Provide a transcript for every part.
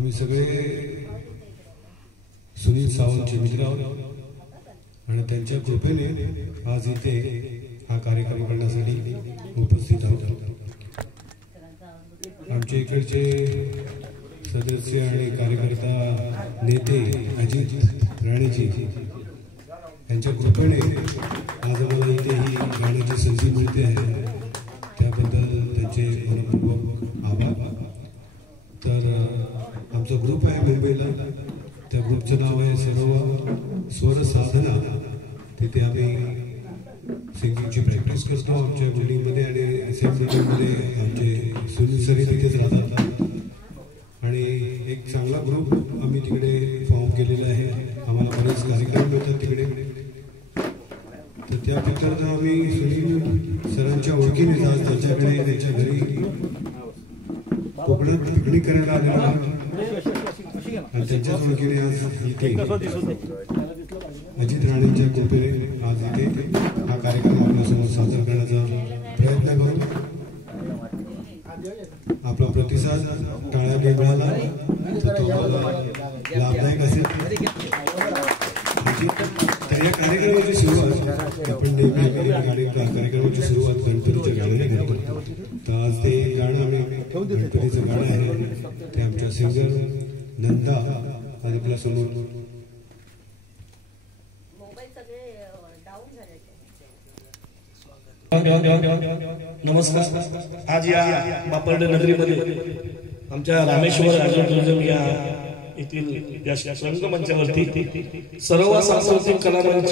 आम्ही सगळे सुनील सावंतचे मित्र आहोत आणि त्यांच्या कृपेने आज इथे हा कार्यक्रम करण्यासाठी उपस्थित आहोत। आमच्या इकडचे सदस्य आणि कार्यकर्ता नेते अजित राणेजी यांच्या कृपेने आज आम्हाला इथे ही गाण्याची संधी मिळते आहे, त्याबद्दल त्यांचे मनपूर्वक आभार। तर आमचा ग्रुप आहे मुंबईला, त्या ग्रुपचं नाव आहे सर्व स्वर साधना। तिथे आम्ही सिंगिंगची प्रॅक्टिस करतो आमच्या बिल्डिंगमध्ये आणि असेंब्लीमध्ये आमचे सुनील सर तिथेच राहतात आणि एक चांगला ग्रुप आम्ही तिकडे फॉर्म केलेला आहे। आम्हाला बरेच कार्यक्रम मिळतात तिकडे, तर त्या पिक्चरनं आम्ही सुनील सरांच्या ओळखीने जात त्यांच्याकडे त्यांच्या घरी कोकणात पिकनिक करायला आलेलो आणि त्यांच्याच ओळखीने आज इथे अजित राणेंच्या कृपेने आज इथे हा कार्यक्रम आपल्यासमोर सादर करण्याचा प्रयत्न करू। आपला प्रतिसाद टाळ्याने मिळाला तर तो लाभदायक असेल। तर या कार्यक्रमाची सुरुवात आपण कार्यक्रमाची सुरुवात गणपतीच्या गाण्याने करतो। तर आज ते गाणं आम्ही गणपतीचं गाणं आहे, ते आमच्या सिंगर नंदा आज आपल्या समोर नमस्कार। आज या बापर्डे नगरीमध्ये आमच्या रामेश्वर टुरिझम या येथील या रंगमंचावरती सर्व सांस्कृतिक कला मंच,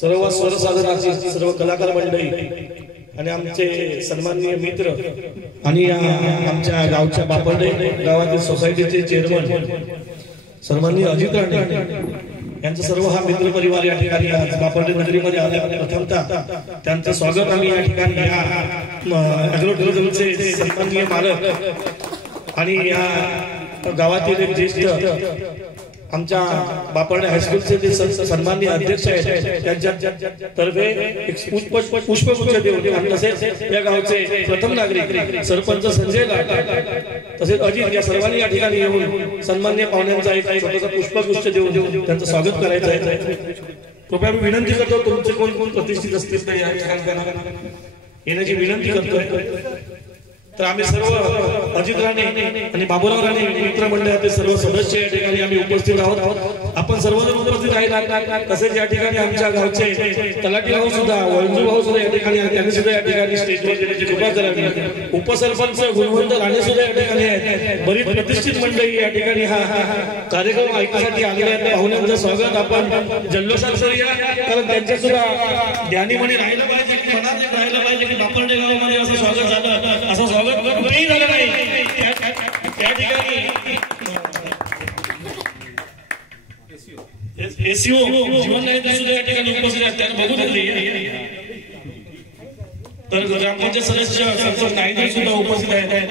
सर्व स्वर साधनाची सर्व कलाकार मंडळी आणि आमचे सन्माननीय मित्र आणि आमच्या गावच्या बापर्डे गावातील सोसायटीचे चेअरमन सन्माननीय अजित राणे यांचा सर्व हा मित्र परिवार या ठिकाणी आज बापर्डे नगरीमध्ये आले। प्रथमतः त्यांचं स्वागत आम्ही या ठिकाणी ॲग्रो टुरिझमचे सन्माननीय मालक आणि या गावातील एक ज्येष्ठ आमच्या बापर्डे हायस्कूलचे जे सन्माननीय अध्यक्ष आहेत त्यांच्या तर्फे एक पुष्पगुच्छ देऊन तसेच या गावचे प्रथम नागरिक सरपंच संजय लाड तसेच अजित या सर्वांनी या ठिकाणी येऊन सन्माननीय पाहुण्यांचा एक छोटासा पुष्पगुच्छ देऊन त्यांचं स्वागत करायचं आहे। कृपया मी विनंती करतो, तुमचे कोण कोण प्रतिष्ठित असतील तर या ठिकाणी येण्याची विनंती करतोय। तर आम्ही सर्व अजित राणे आणि बाबूराव राणे मित्रमंडळाचे सर्व सदस्य या ठिकाणी आम्ही उपस्थित आहोत। आपण सर्वजण उपस्थित आहेत। तसेच या ठिकाणी आमच्या गावचे तलाठी भाऊ सुद्धा, वळंजू भाऊ सुद्धा या ठिकाणी आहेत, त्यांनी सुद्धा या ठिकाणी स्टेजवर येण्याची कृपा करावी। उपसरपंच गुणवंत राणे सुद्धा या ठिकाणी आहेत। बरीच प्रतिष्ठित मंडळी या ठिकाणी हा कार्यक्रम ऐकण्यासाठी आलेले आहेत। पाहुण्यांचं स्वागत आपण जल्लोषात करूया, कारण त्यांच्या सुद्धा ध्यानीमणी राहिलं पाहिजे, मनात एक राहिलं पाहिजे की बापर्डे गावामध्ये असं स्वागत झालं, असं स्वागत कुठेही झालं नाही। त्या ठिकाणी एसीओ जीवन नाही सुद्धा या ठिकाणी उपस्थित आहेत, त्यांना बघू देते। तर ग्रामपंचायत सदस्य सरपंच नाईक सुद्धा उपस्थित आहेत,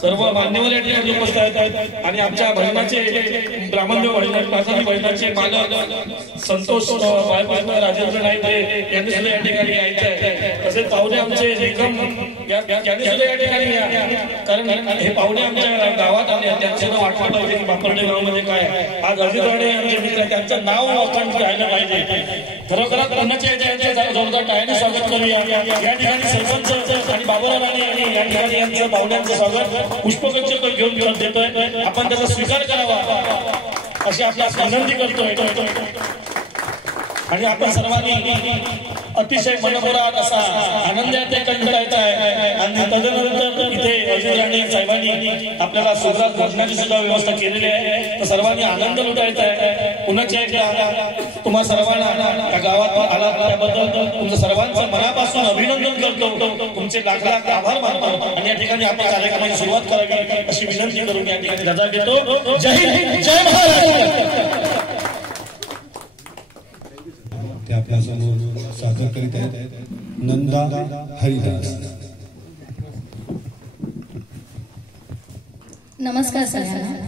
सर्व मान्यवर या ठिकाणी उपस्थित आहेत आणि आमच्या भजनाचे ब्राह्मण भजनाचे मालक संतोष राजेंद्र नाईक यांनी सुद्धा या ठिकाणी यायचं आहे। तसेच पाहुणे आमचे निकम यांनी सुद्धा या ठिकाणी या, कारण हे पाहुणे आमच्या गावात आले, त्यांना सुद्धा वाटलं पाहिजे की बापर्डे गावामध्ये काय आज अजित राणे आमचे मित्र, त्यांचं नाव अखंड राहिलं पाहिजे। खरोखरच पुण्याच्या जोरदार टाळ्याने स्वागत करूया। या ठिकाणी सरपंच आणि बाबूराव राणे यांनी या ठिकाणी यांचं पाहुण्यांचं स्वागत पुष्पगुच्छ घेऊन देतोय, आपण त्याचा स्वीकार करावा अशी आपल्यास विनंती करतोय। आणि आपण सर्वांनी अतिशय मनमुराद असा आनंदात कंटाळत आहे आणि तदनंतर इथे अजित राणे साहेबांनी आपल्याला सुग्रास भोजनाची सुद्धा व्यवस्था केलेली आहे। तर सर्वांनी आनंद लुटायचा आहे। पुन्हा एकदा तुम्हा सर्वांना या गावात आला त्याबद्दल तुमचं सर्वांचं मनापासून अभिनंदन करतो, तुमचे लाख लाख आभार मानतो आणि या ठिकाणी आपण कार्यक्रमाची सुरुवात करावी अशी विनंती करून या ठिकाणी रजा घेतो। जय हिंद, जय महाराष्ट्र। ते आपल्या समोर सादर करीत आहेत नंदा हरिदास। नमस्कार सगळ्यांना।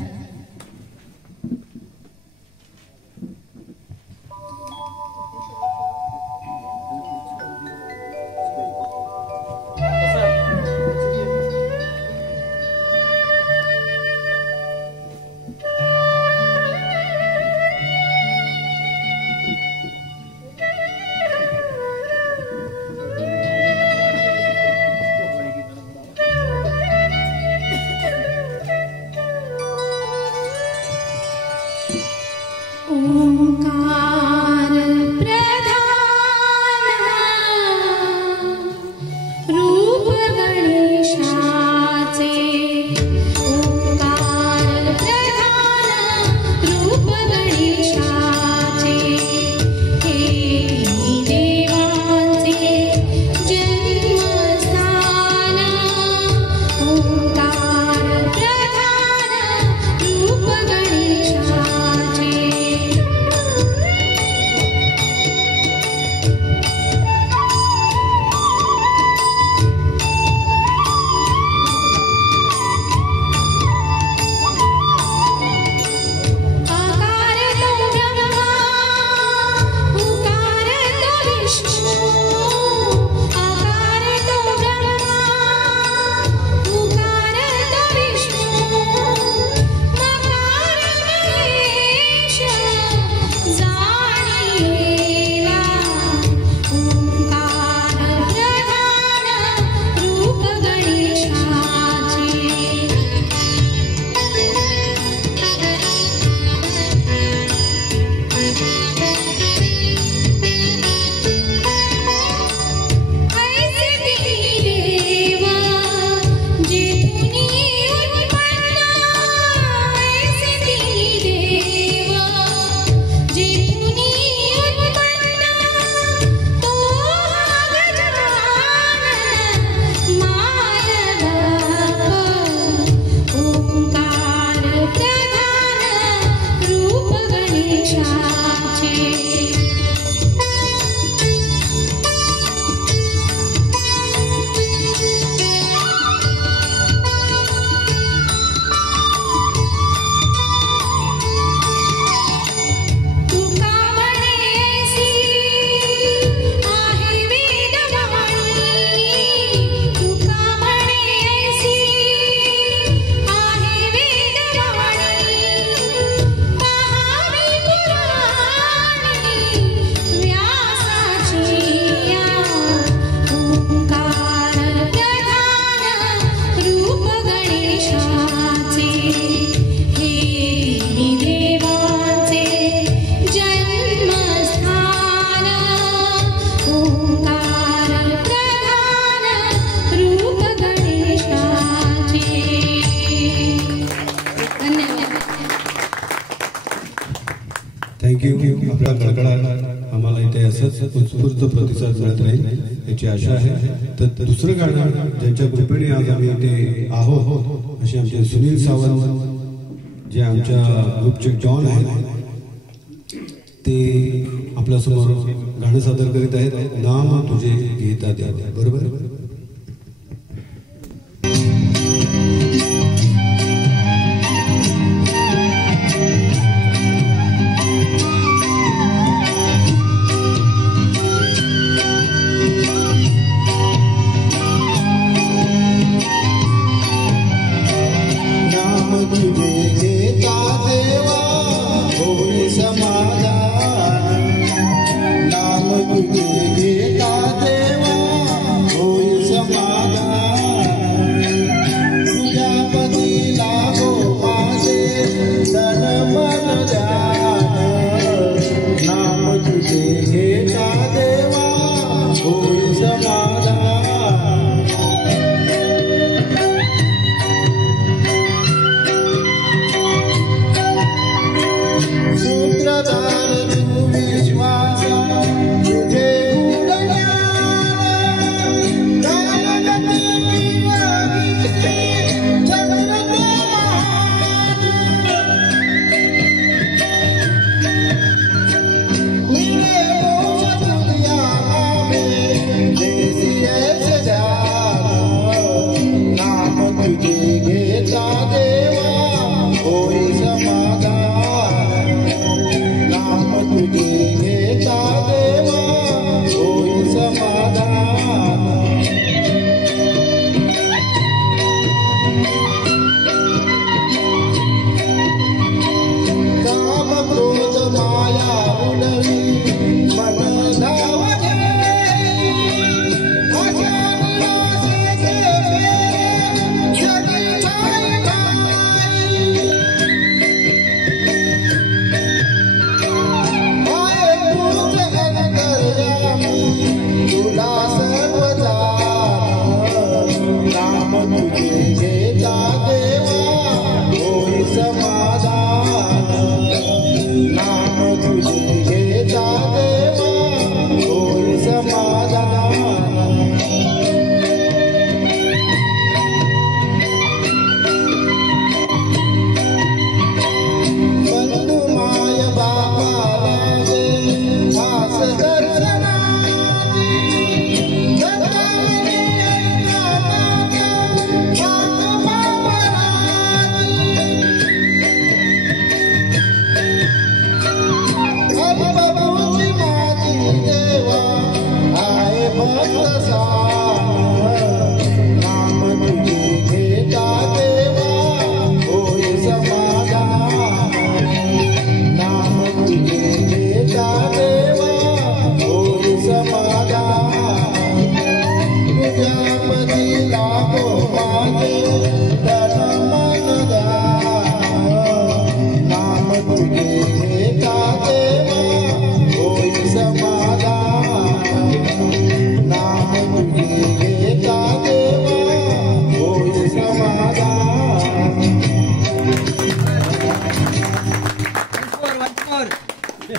थँक्यू. आपला कडकडाट आम्हाला इथे असंच उत्स्फूर्त प्रतिसाद मिळत राहील याची आशा आहे. तर दुसरं गाणं ज्यांच्या कृपेने आज आम्ही इथे आहोत असे आमचे सुनील सावंत जे आमच्या ग्रुपचे डॉन आहेत ते आपल्यासमोर गाणं सादर करीत आहेत. नाम तुझे घेता द्यावे. बरोबर.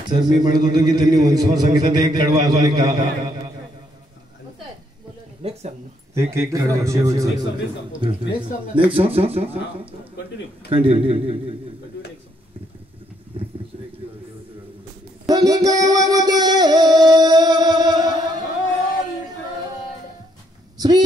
सर मी म्हणत होतो की त्यांनी वंशवर सांगितलं ते एक कडवा अजून एक एक कडवा शेवटचा नेक्स्ट कंटिन्यू श्री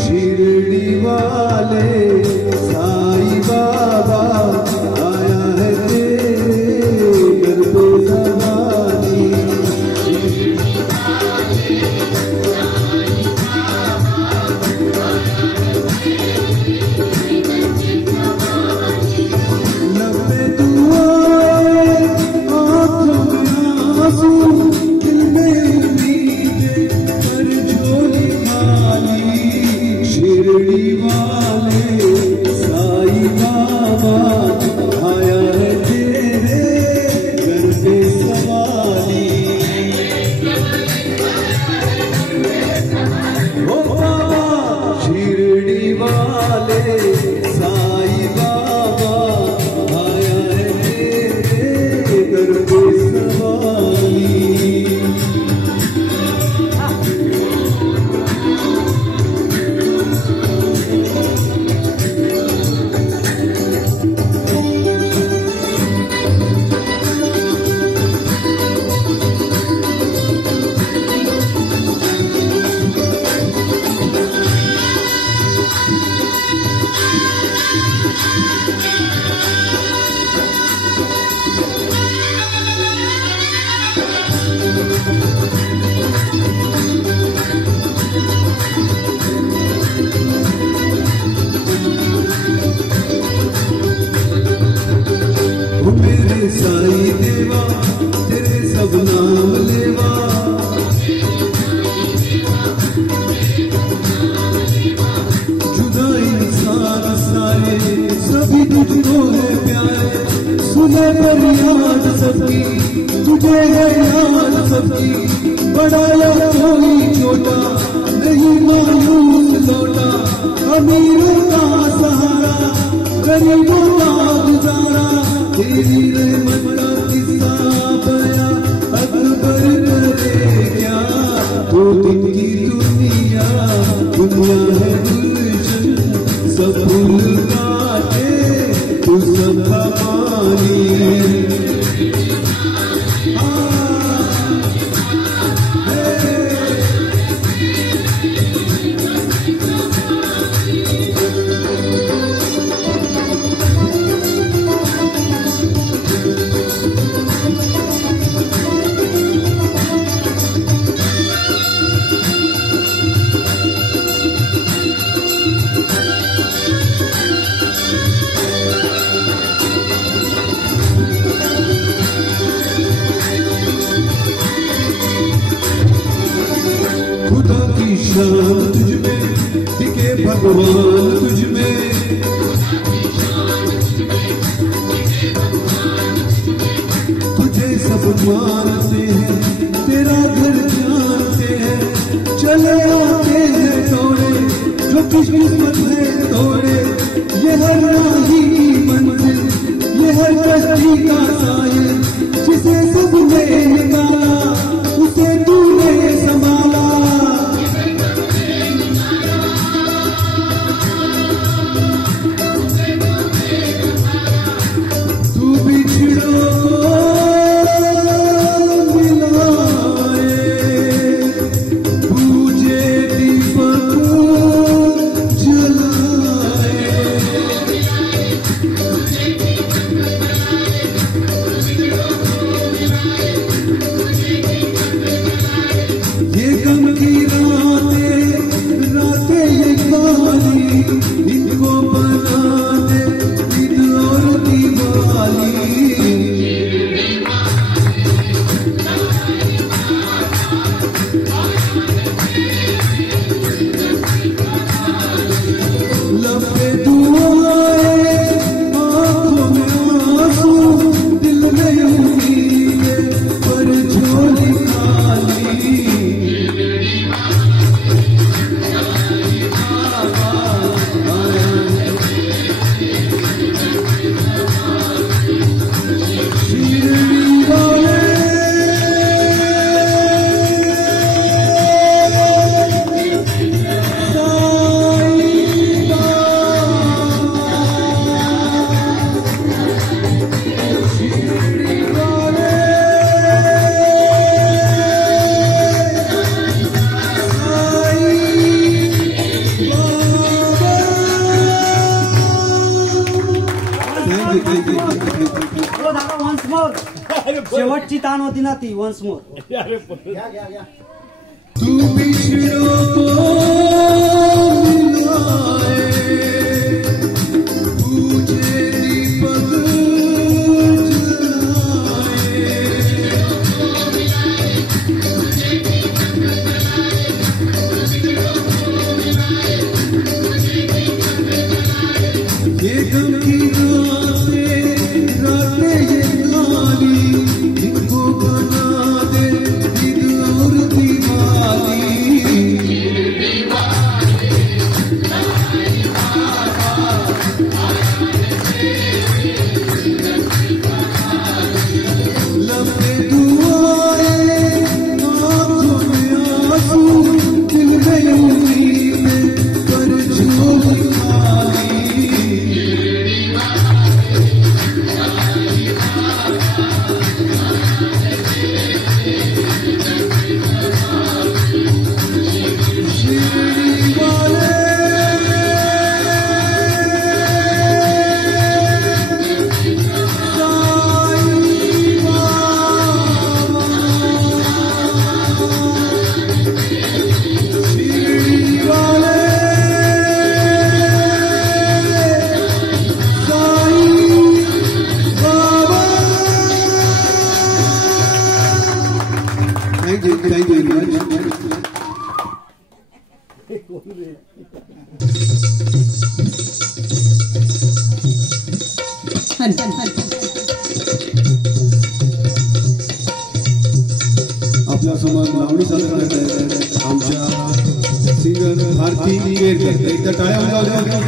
शिरडी वाले साईं बाबा सबकी, बड़ा या कोई छोटा, नहीं मायूस लौटा। अमीरों का सहारा, गरीबों का गुजारा, तेरी रहमत का किस्सा बया अकबर करे क्या। दो दिन की दुनिया, दुनिया है गुलशन, सब फूल काटे तू सबका पानी। खुदा की शान तुझ में, टिके भगवान तुझ में। तुझे सब मानते हैं, तेरा घर जानते हैं। चले आते हैं तोड़े, जो किस्मत है तोड़े। ये हर राही की मंजिल, ये हर कश्ती का साहिल, जिसे सबने निकाला उसे तूने संभाला। तू बिछड़ो मिलाए, पूजे दीपक जलाए। ये गम की रातें, रातें ये काली, इनको बना दे ईद और दिवाली। लब पे दुआएं, आंखों में आंसू, दिल में उम्मीदें, पर झोली खाली। शिरडी वाले वन्स मोर, शेवटची ताण होती ना ती. Once more. तू बिछड़ों को मिलाए, पूजे दीपक जलाए। ये गम की रातें, रातें ये काली, इनको बना दे ईद और दिवाली। एकदा टाळ्या वाजवा द्या.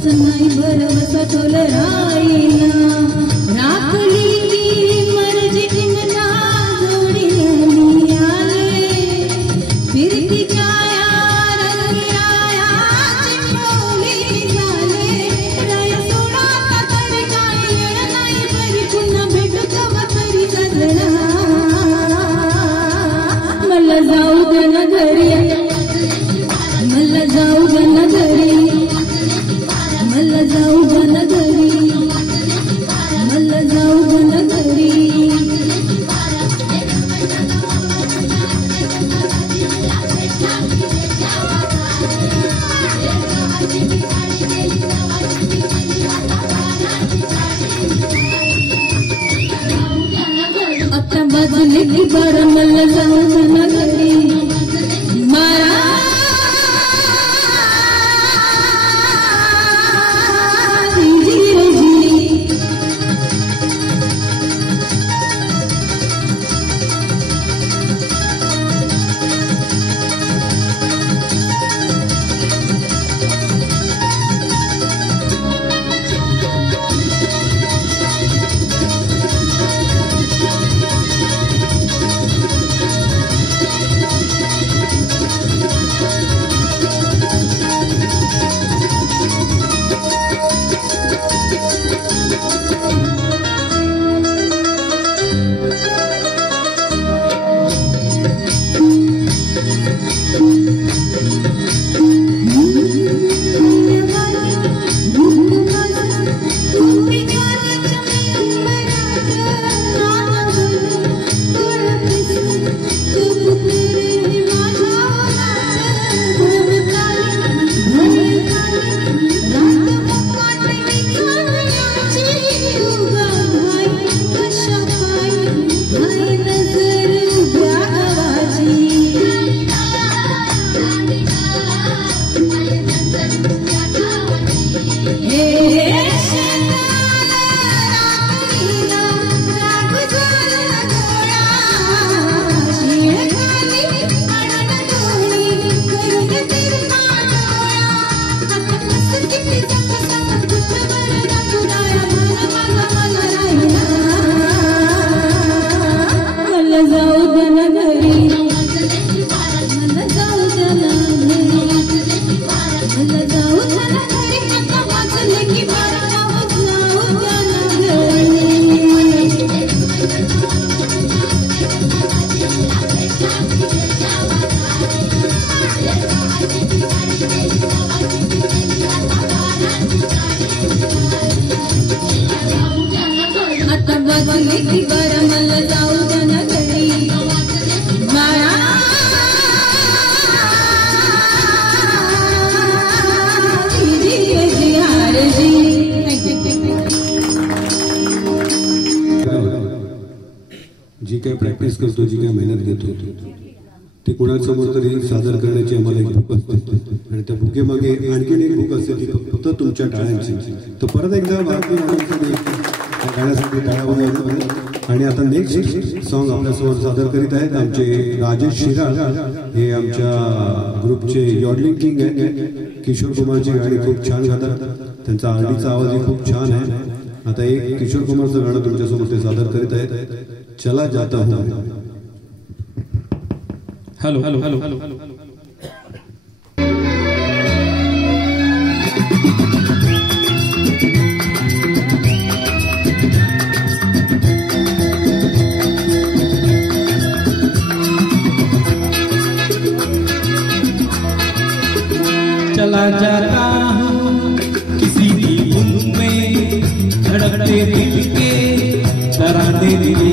नाही भरवसा तोल राहिला राखली ती मर्जी मला जोडी आले फिरती छाया रंगिराया चिंबोली झाले राय सोडा तरी काय येणार नाही बरी पुन्हा भेटू कवा तरी सजना मला जाऊ दे ना घरी मला जाऊ दे ना घरी मला जाऊ दे ना घरी मला जाऊ दे ना घरी आता बाजूने की बारा मला जाऊ दे ना घरी मारा जी काही प्रॅक्टिस करतो, जी काही मेहनत घेतो ती कुणासमोर तरी सादर करण्याची आम्हाला एक भूक असते आणि त्या भुकेमागे आणखीन एक भूक असते ती फक्त तुमच्या टाळ्यांची. तर परत एकदा त्या गाण्यासाठी टाळ्या वाजवा. आणि आता नेक्स्ट सॉन्ग आपल्यासमोर सादर करीत आहेत आमचे राजेश शिराळ. हे आमच्या ग्रुपचे यॉडलिंग किंग आहेत. किशोर कुमारची गाणी खूप छान गातात, त्यांचा आरडीचा आवाजही खूप छान आहे. आता एक किशोर कुमारचं गाणं तुमच्यासमोर ते सादर करीत आहेत, चला जाता हूं. हॅलो हॅलो हॅलो हॅलो चला जाता हूँ किसी की धुन में धड़कते दिल के तराने दिए.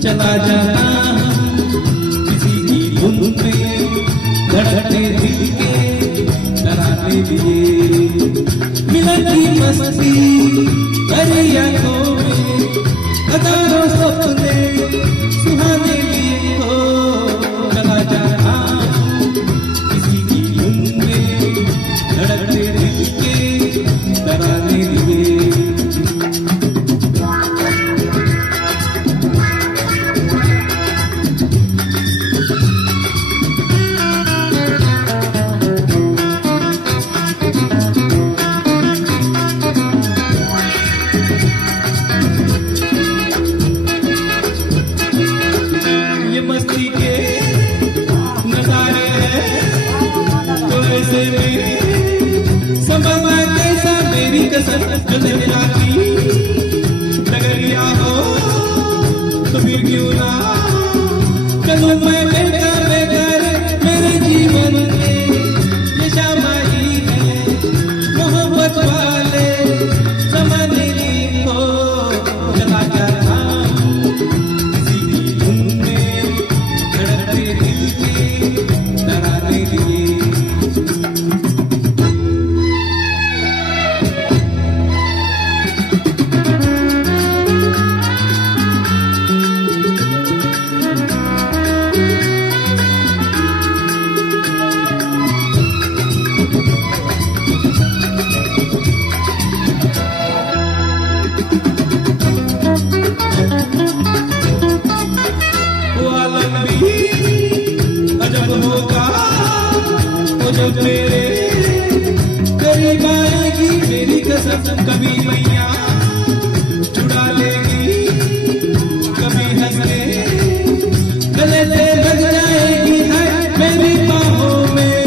चला जाता हूँ किसी धुन में धड़कते दिल के तराने लिए मिलन की मस्ती भरी आंखों में हजारों सपने सुहाने लिए हो चला जा रहा किसी की धुन में धड़कते दिल के तराने लिए डगरिया हो तो फिर क्यों ना चलूं मैं बेकार बेकार मेरे जीवन में ये शामाई है मोहब्बत वाले ज़माने की हो चला जा रहा किसी की धुन में धड़कते दिल के तराने लिए जब मेरे करीब आएगी मेरी कसम कभी मैया छुड़ा लेगी कभी हंस के गले से लग जाएगी है मेरी बाहों में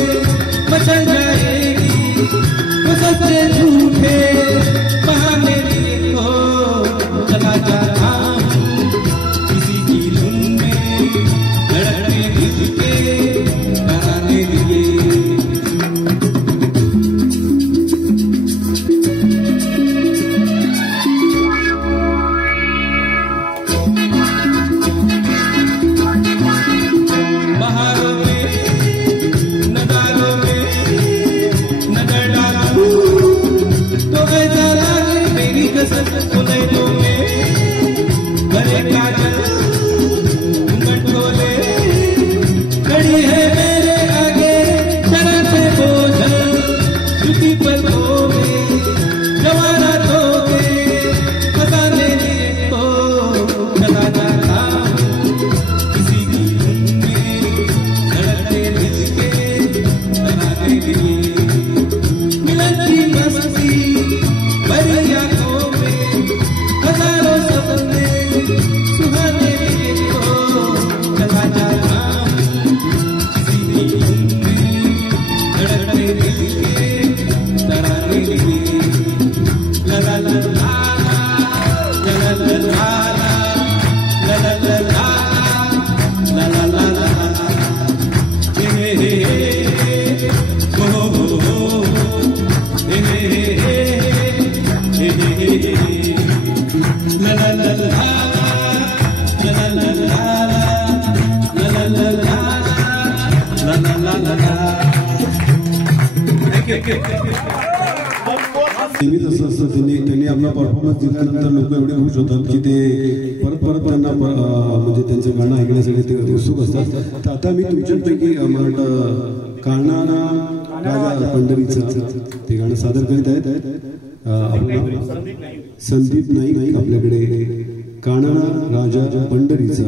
मचल जाएगी वो सच्चे झूठे बहाने लिए हो चला जा रहा किसी की धुन में धड़कते दिल के तराने लिए त्यांनी आपला परफॉर्मन्स दिल्यानंतर लोक एवढे खुश होतात की ते परत त्यांना म्हणजे त्यांचं गाणं ऐकण्यासाठी ते उत्सुक असतात. तर आता मी तुमच्यापैकी मला वाटतं कानाना राजा पंढरीचं ते गाणं सादर करीत आहेत. संदीप नाईक आपल्याकडे कानाना राजा पंढरीचा.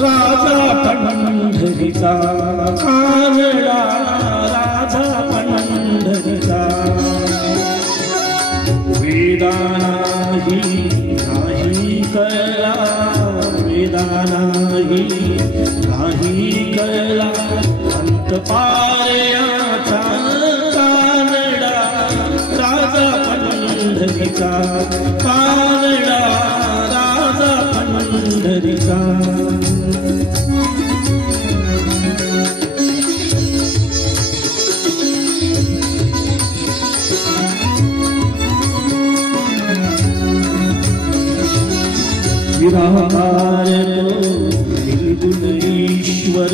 राजा पंढरीचा कानडा राजा पंढरीचा वेदानाही नाही कळला वेदानाही नाही कळला अंत पायाचा कानडा राजा पंढरीचा कानडा राजा पंढरीचा. निराकार निर्गुण ईश्वर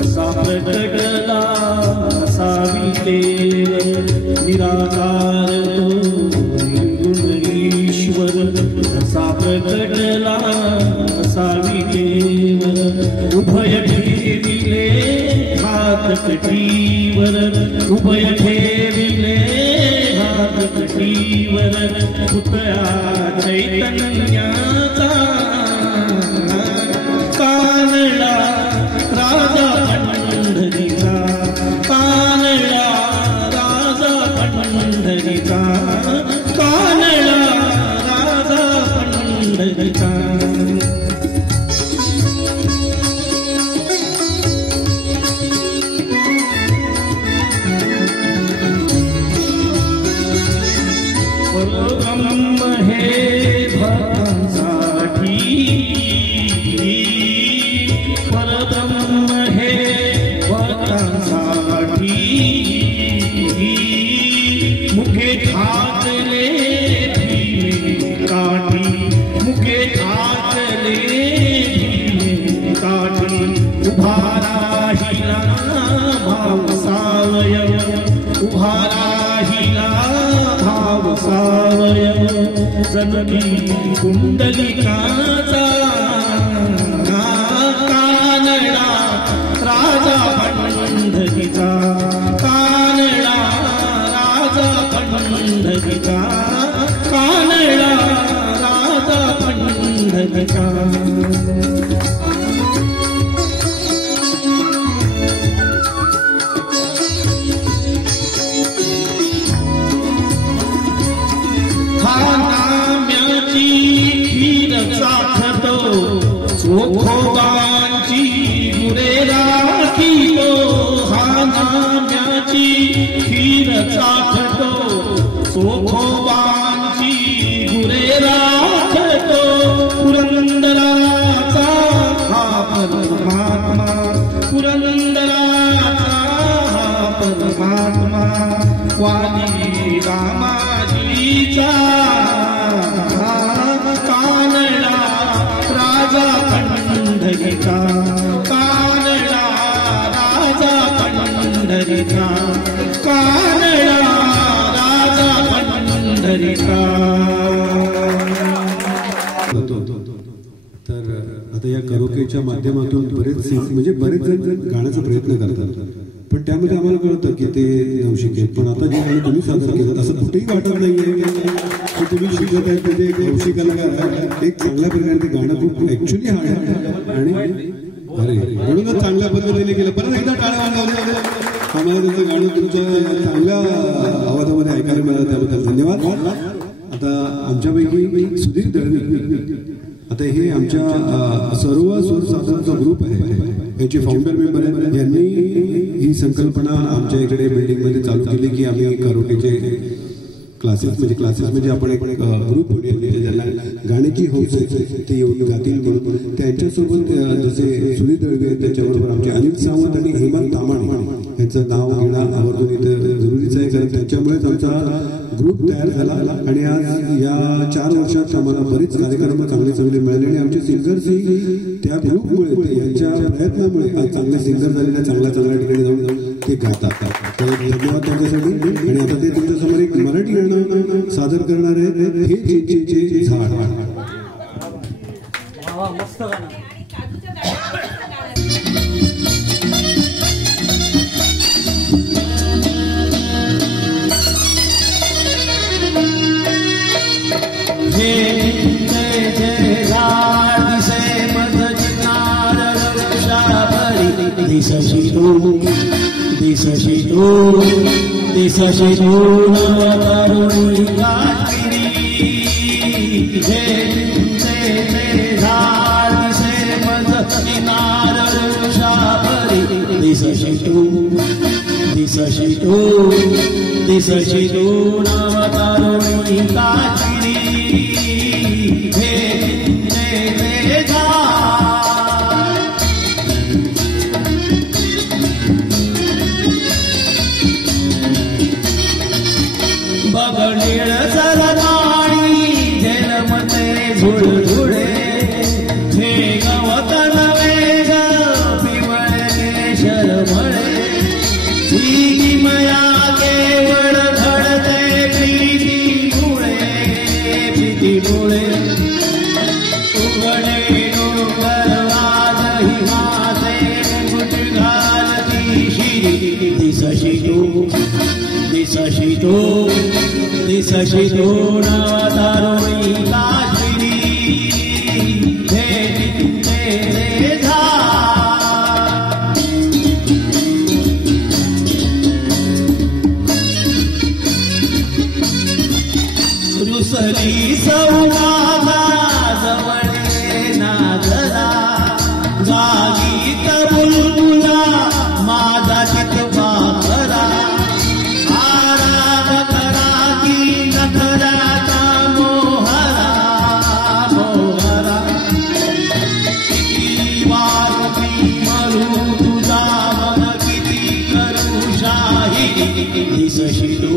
असा प्रकटला असावी केवळ निराकार निर्गुण ईश्वर असा प्रकटला असावी केवळ उभय ठेविले हात कटीवर उभय ठेविले हात कटीवर पुतळा चैतन्याचा कानडा राजा पंढरीचा कानडा राजा पंढरीचा कानडा राजा पंढरीचा परब्रह्म हे भक्तांसाठी परब्रह्म हे भक्तांसाठी मुखे घातले भीमे काठी मुखे घातले भीमे काठी उभा राहिला भाव सावयव उभा राहिला भाव सावयव जननी कुंडलिकाचा कानडा राजा पंढरीचा कानडा राजा पंढरीचा कानडा राजा पंढरीचा चोखोबांची गुरे राखीतो हा नाम्याची खीर चाखतो चोखोबांची गुरे राखतो पुरंदराचा हा परमात्मा पुरंदराचा हा परमात्मा वाली रामाजीचा कानडा राजा पंढरीचा कानडा राजा पंढरीचा कानडा राजा पंढरीचा. तर आता या करोकेच्या माध्यमातून बरेच जण गाण्याचा प्रयत्न करतात, पण त्यामध्ये आम्हाला कळतं की ते नवशिके आहेत. पण आता जे गाणं तुम्ही सादर केलं असं कुठेही वाटत नाहीये की तुम्ही शिकत आहे म्हणजे एक नवशिक कलाकार एक चांगल्या प्रकारे ते गाणं खूप ऍक्च्युली हार्ड आहे आणि अरे म्हणूनच चांगल्या पद्धतीने केलं. परत एकदा टाळ्या वाजवल्या आम्हाला तुमचं गाणं तुमच्या चांगल्या आवाजामध्ये ऐकायला मिळालं त्याबद्दल धन्यवाद. आता आमच्यापैकी सुधीर दळवी आता हे आमच्या सर्व सुरसाधनाचा ग्रुप आहे याचे फाउंडर मेंबर आहेत. यांनी ही संकल्पना आमच्या इकडे बिल्डिंगमध्ये चालू केली की आम्ही करोकेचे क्लासेस म्हणजे आपण एक ग्रुप ज्यांना गाण्याची हौस आहे ते येऊन गातील म्हणून त्यांच्यासोबत जसे सुधीर दळवे त्याच्याबरोबर आमचे अनिल सावंत आणि हेमंत तामाणे यांचं नाव घेणं आवर्जून इथं जरुरीचं आहे, कारण त्यांच्यामुळेच आमचा ग्रुप तयार झाला. आणि आज या 4 वर्षात आम्हाला बरेच कार्यक्रम चांगले मिळाले आणि आमचे सिंगर्सही त्या ग्रुपमुळे यांच्या प्रयत्नामुळे आज चांगले सिंगर झालेल्या चांगल्या ठिकाणी जाऊन ते गातात. तर धन्यवाद त्यांच्यासाठी. आणि आता ते तुमच्यासमोर एक मराठी गाणं सादर करणार आहे हे चिंचेचे झाड. मस्त गाणं. दिसशी तू नवतरुणी काठिणी हे झाड दिसे मज किनार वृक्षावरी दिसशी तू नवतरुणी काठिणी हे झाड बगडीळ सरदाणी झेलमते झुळझुळे दिसशितो दिसशितो नवतरुणी काश्मिरी भेटीचे झाड रुसली सौगाला जवळे नागरा जागीत बुलबुला माझा चितवा खरा आराम करा की नखराचा मोहरा मोहरा किती वार मी मरू तुझा मन किती करू शाही दिसशितो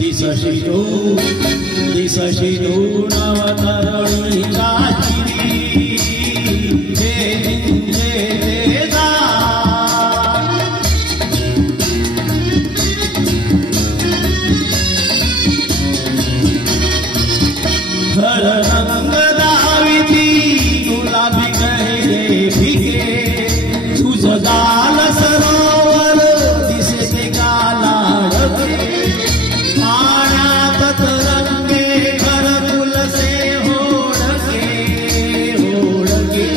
दिसशितो दिसशितो नवतरुणी काश्मिरी रंग दाविती गुलाबी गहिले फिके तुझ गाल सरोवर दिसते गालाडके पाण्यात तरंगे घरकुलसे होडके होडके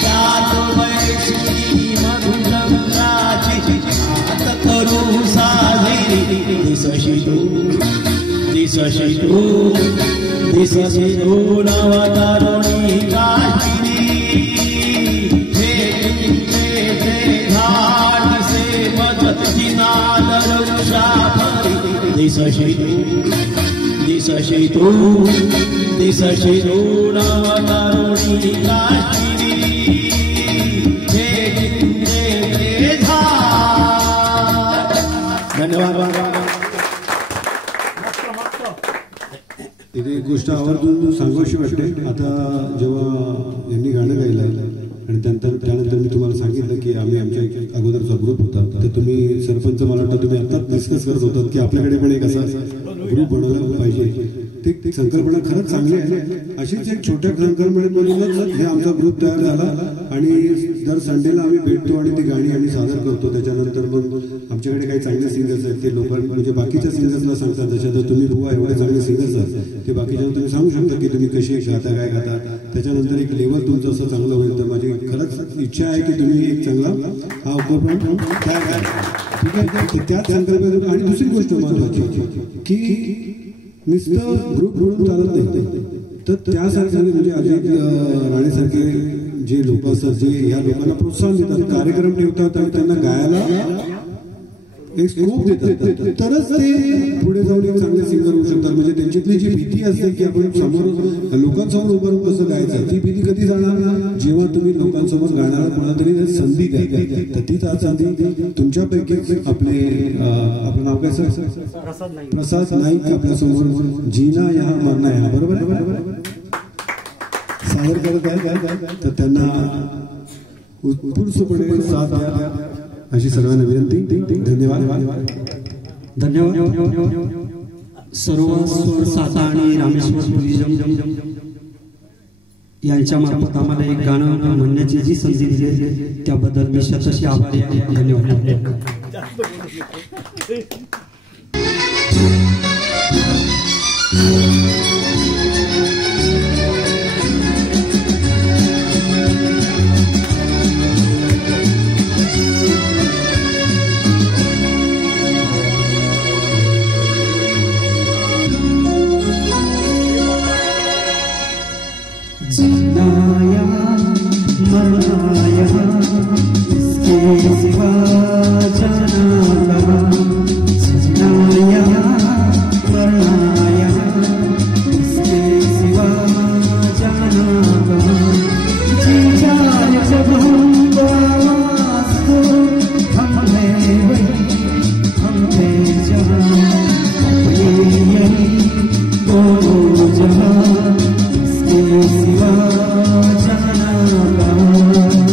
त्यात वैष्णी मधुरंगाची हात करू साजरी दिसशितो दिसशितो दिसशितो नवतरुणी काश्मिरी भेटीचे घाट से मदतीना दरवशा भरी दिसशितो दिसशितो दिसशितो नवतरुणी काश्मिरी भेटीचे घाट. धन्यवाद. इथे एक गोष्ट आवर्जून सांगावीशी वाटते. आता जेव्हा यांनी गाणं गायलं आणि त्यानंतर मी तुम्हाला सांगितलं की आम्ही आमच्या एक अगोदरचा ग्रुप होता तर तुम्ही सरपंच मला वाटतं तुम्ही आत्ताच डिस्कस करत होतात की आपल्याकडे पण एक असा ग्रुप बनवला पाहिजे. ती संकल्पना खरंच चांगली आहे. अशीच एक छोट्या संकल्पनेमधूनच हे आमचा ग्रुप तयार झाला आणि दर संडेला आम्ही भेटतो आणि ती गाणी आम्ही सादर करतो. त्याच्यानंतर मग आमच्याकडे काही चांगले सिंगर्स आहेत ते लोकांना म्हणजे बाकीच्या सिंगर्सला सांगतात जसं तुम्ही बुवा एवढे चांगले सिंगर्स आहात ते बाकीच्यांना तुम्ही सांगू शकता की तुम्ही कशी गाता काय गाता. त्याच्यानंतर एक लेवल तुमचं असं चांगलं होईल. तर माझी खरंच इच्छा आहे की तुम्ही एक चांगला हा उपक्रम तयार करा. ठीक आहे. त्याच संकल्पनेतून आणि दुसरी गोष्ट महत्वाची की नुसतं ग्रुप म्हणून चालत नाही तर त्यासारखे म्हणजे अजय राणेसारखे जे लोक असतात जे या लोकांना प्रोत्साहन देतात कार्यक्रम ठेवतात आणि त्यांना गायला एक स्कोप देतात तरच ते पुढे जाऊन एक चांगले सिंगर होऊ शकतात. म्हणजे त्यांच्यातली जी भीती असते की आपण समोर लोकांसमोर उभं राहून कसं गायचं ती भीती कधी जाणार जेव्हा तुम्ही लोकांसमोर गाण्याला कोणाला तरी संधी द्या. तर तीच आज संधी तुमच्यापैकी आपले आपलं नाव काय सर प्रसाद नाईक आपल्यासमोर जीना यहाँ मरना यहाँ बरोबर सादर करत आहे. तर त्यांना उत्स्फूर्तपणे साथ द्या अशी सर्वांना विनंती. धन्यवाद. धन्यवाद. सर्व स्वर साता आणि रामेश्वर टुरिझम यांच्या मार्फत आम्हाला एक गाणं म्हणण्याची जी संधी दिली त्याबद्दल मी शतशी आभारी आहे. धन्यवाद. जिनाया मरनाया इसके सिवा जाना कहाँ. जिनाया मरनाया इसके सिवा जाना कहाँ. जी जाए जब आवाज़ को हमने वही हमने जहाँ अपने यही दोनों जहाँ सिवा जाना कहाँ.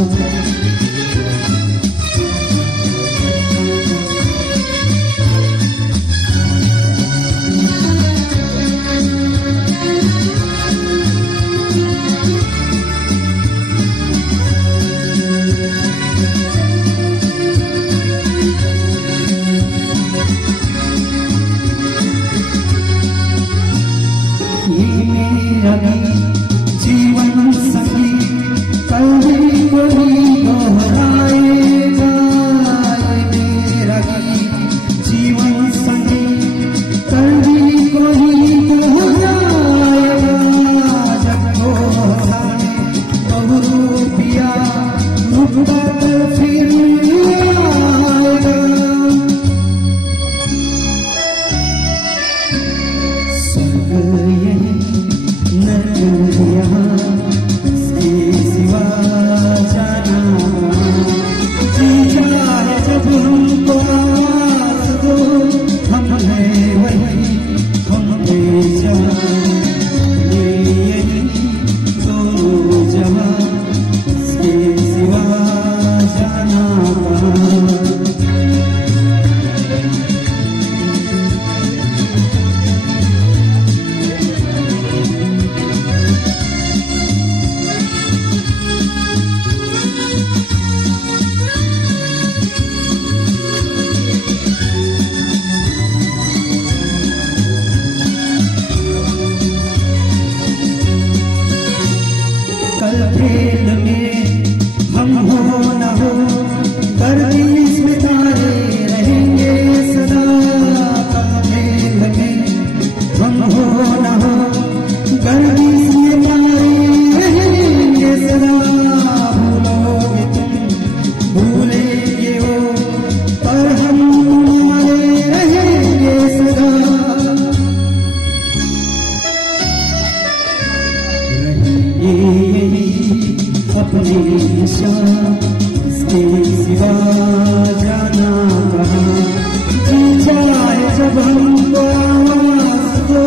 जब हमको आवाज दो,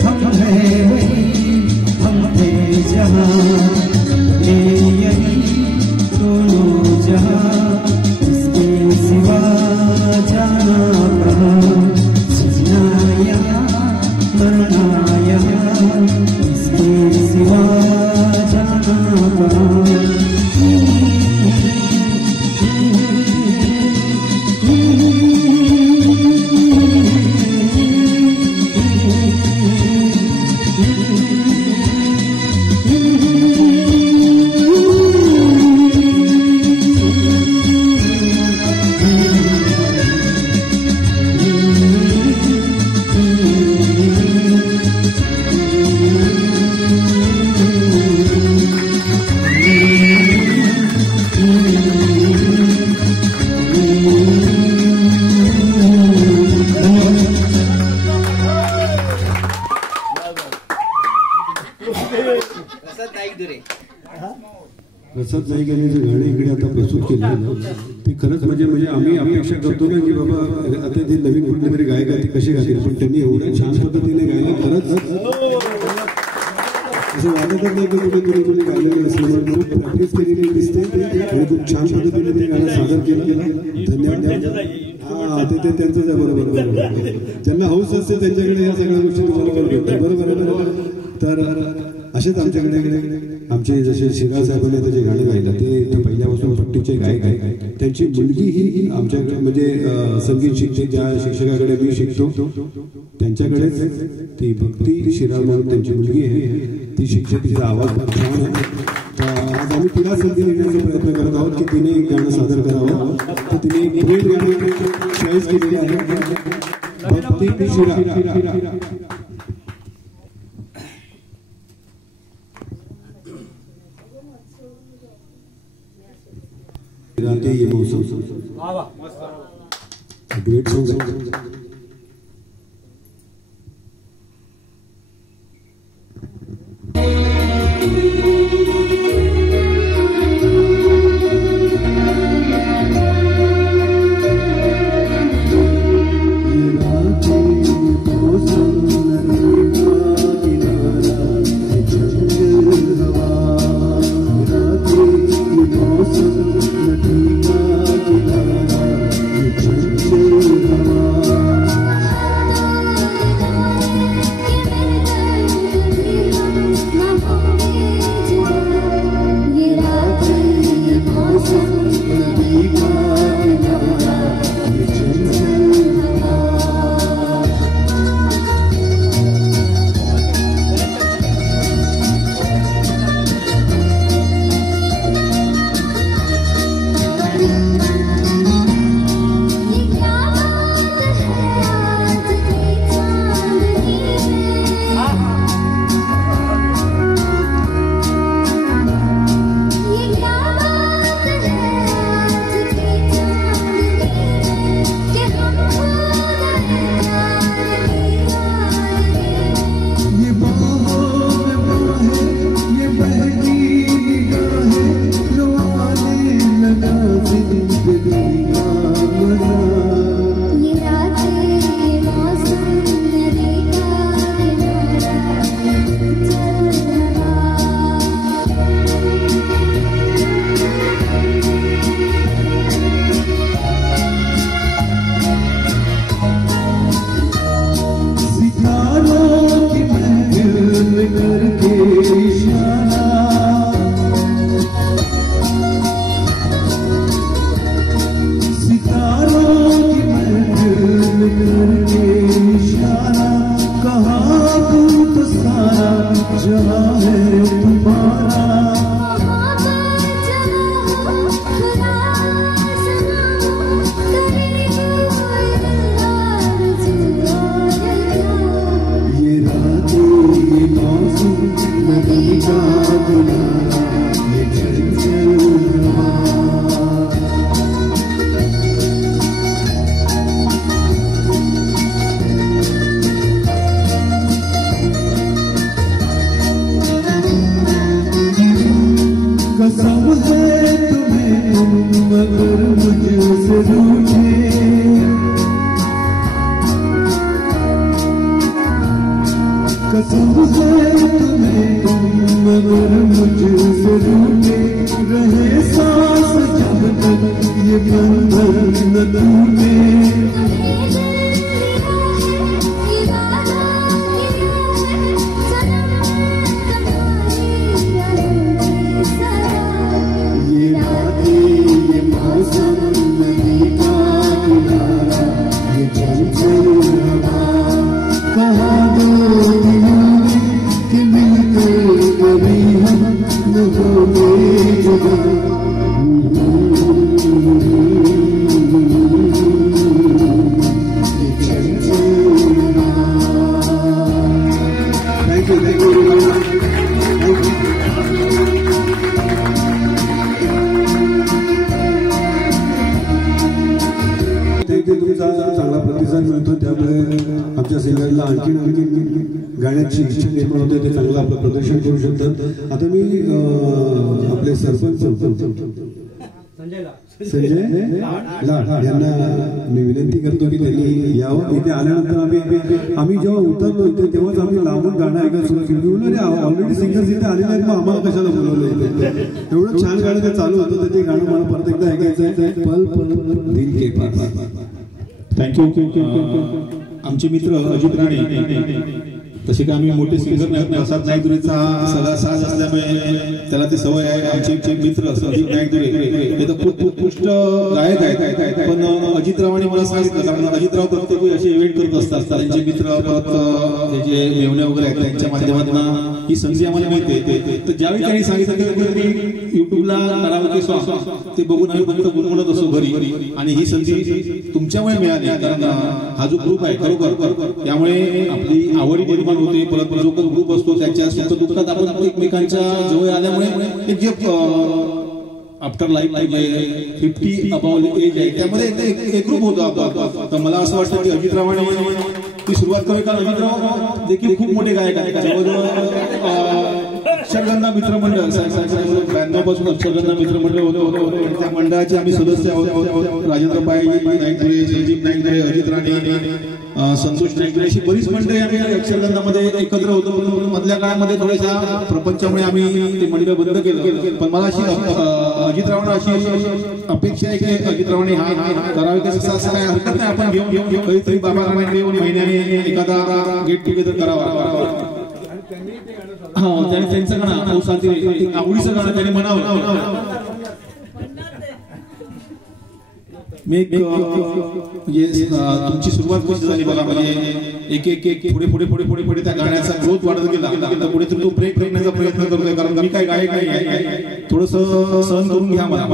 हम हैं वही, हम थे जहाँ, ये यही दोनों जहाँ, इसके सिवा जाना कहाँ, सजना यहाँ मरना यहाँ, इसके सिवा जाना कहाँ। प्रसाद नाईक यांनी जे गाणे इकडे आता प्रस्तुत केले ते खरंच म्हणजे आम्ही अपेक्षा करतो ना की बाबा आता ते नवीन कुठले तरी गायक आहेत ते कसे गातील, पण त्यांनी एवढ्या छान पद्धतीने गायला खरंच असं वाटत नाही की कुठे कोणी गायलेलं असल्यामुळे खूप प्रॅक्टिस केलेली दिसते आणि खूप छान पद्धतीने ते गाणं सादर केलं. धन्यवाद. हा ते त्यांचंच आहे. बरोबर. ज्यांना हौस असते त्यांच्याकडे या सगळ्या गोष्टी तुम्हाला भेटतात. बरोबर. तर असेच आमच्याकडे आमचे जसे शिराज साहेबांनी आता जे गाणे गायलं ते पहिल्यापासून पट्टीचे गायक आहेत. त्यांची मुलगी ही आमच्याकडे म्हणजे संगीत शिक्षक ज्या शिक्षकाकडे मी शिकतो त्यांच्याकडेच ती भक्ती शिराज म्हणून त्यांची मुलगी आहे. ती शिक्षक तिचा आवाज खूप छान आहे. आज आम्ही तिला संधी देण्याचा प्रयत्न करत आहोत की तिने एक गाणं सादर करावं. तर तिने एक ग्रेट गाणं चॉईस केलेली आहे, भक्ती शिराज. ये मौसम ग्रेट सॉन्ग. नदी का किनारा, ये चंचल हवा कसम से तुम्हें मगर मुझसे रूठे रहे सांस जब तक ये बंधन न टूटे। ये बातें ये मौसम नदी का किनारा ये चंचल हवा कहा दो कि मिलकर कभी हम न होंगे जुदा। चांगला प्रतिसाद मिळतो त्यामुळे आमच्या सिंगरला आणखी गाण्याची इच्छा निर्माण होते ते चांगलं आपलं प्रदर्शन करू शकतात। आता मी आपले सरपंच संजय लाड यांना मी विनंती करतो की त्यांनी यावं। इथे आल्यानंतर आम्ही जेव्हा उतरलो इथे तेव्हाच आम्ही लांबून गाणं ऐकायला सुरू केली। ऑलरेडी सिंगर्स इथे आलेले आहेत, मग आम्हाला कशाला बोलवलं इथे? एवढं छान गाणं ते चालू होतं तर ते गाणं मला परत एकदा ऐकायचं आहे, पल पल दिल के पास। थँक्यू। आमचे मित्र अजित राणे तसे का आम्ही मोठे सिंगर नाही, प्रसाद नाईकदुरेचा सगळा साज असल्यामुळे त्याला ती सवय आहे। आमचे मित्र संदीप नाईकदुरे हे तर खूप उत्कृष्ट गायक आहेत, पण अजितरावांनी मला सांगितलं कारण अजितराव प्रत्येक वेळी असे इव्हेंट करत असतात, त्यांचे मित्र परत हे जे मेवणे वगैरे आहेत त्यांच्या माध्यमातून ही संधी आम्हाला मिळते। तर ज्यावेळी त्यांनी सांगितलं की युट्यूबला करावं सॉन्ग ते बघून आम्ही फक्त गुणगुणत असतो घरी, आणि ही संधी तुमच्यामुळे मिळाली कारण हा जो ग्रुप आहे खरोखर त्यामुळे आपली आवडी निर्माण होते। परत जो काही ग्रुप असतो त्याच्या सुख दुःखात आपण एकमेकांच्या जवळ आल्यामुळे एक जे आफ्टर लाईफ जे 50 अबाउट एज आहे त्यामध्ये एक ग्रुप होतो आपण। तर मला असं वाटतं की अजितरावांनी ती सुरुवात करू, कारण अजितराव देखील खूप मोठे गायक आहेत। जवळजवळ अक्षरगंधा मित्रमंडळ 92 पासून अक्षरगंधा मित्रमंडळ होतं, त्या मंडळाचे आम्ही सदस्य आहोत। राजेंद्र पाय नाईकदुरे, संजीव नाईकदुरे, अजित राणे, संतोष नाईकदुरे अशी बरीच मंडळी आम्ही अक्षरगंधामध्ये एकत्र होतो। पण मधल्या काळामध्ये थोड्याशा प्रपंचामुळे आम्ही ते मंडळ बंद केलं। पण मला अशी अजितरावांना अशी अपेक्षा आहे की अजितरावांनी हा करावे कसं असं काय हरकत नाही, आपण घेऊन कधीतरी बाबा रामांनी महिन्याने एखादा गेट टुगेदर करावा। हा त्यांचं गाणं आवडीचं गाणं त्यांनी म्हणावं। मी म्हणजे तुमची सुरुवात कशी झाली बघा, म्हणजे एक एक एक पुढे पुढे पुढे पुढे पुढे त्या गाण्याचा ग्रोथ वाढत गेला। पुढे तो ब्रेक करण्याचा प्रयत्न करतोय कारण मी काय गायक नाही, थोडस सहन करून घ्या मला।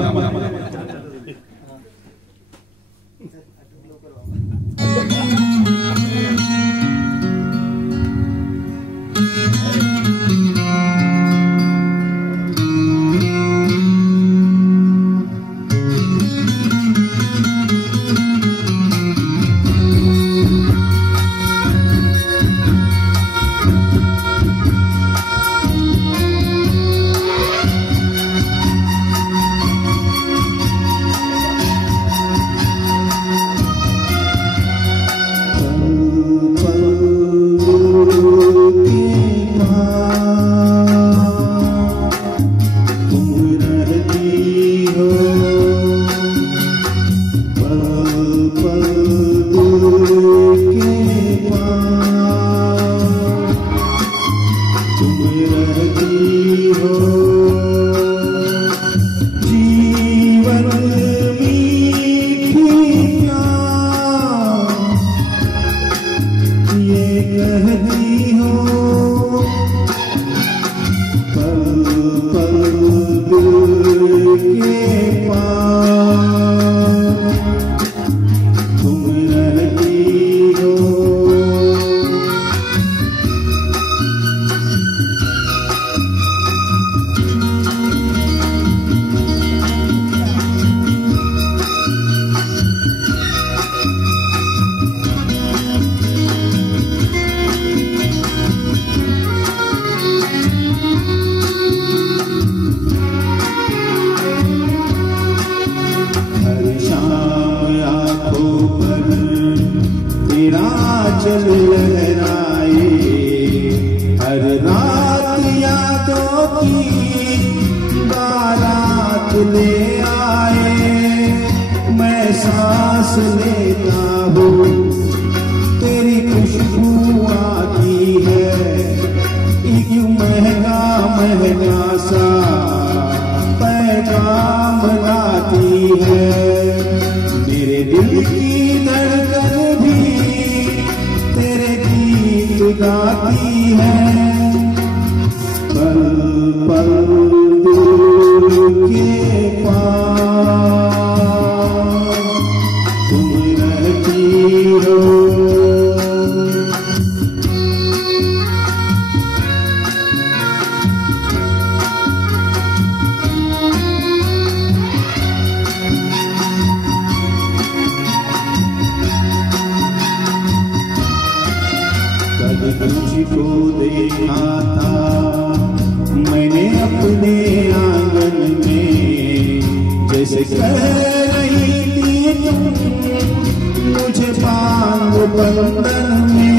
तेरा चल लहराए हर रात यादों की बारात ले आए, मैं सांस लेता हूँ तेरी खुशबू आती है, एक महंगा महंगा सा पैगाम लाती है, मेरे दिल की धड़कन भी तेरे गीत गाती है, पल पल दिल के पास तुम रहती हो। तुझको देखा था मैंने अपने आंगन में, जैसे कह रही थी तुम मुझे बांध बंधन में,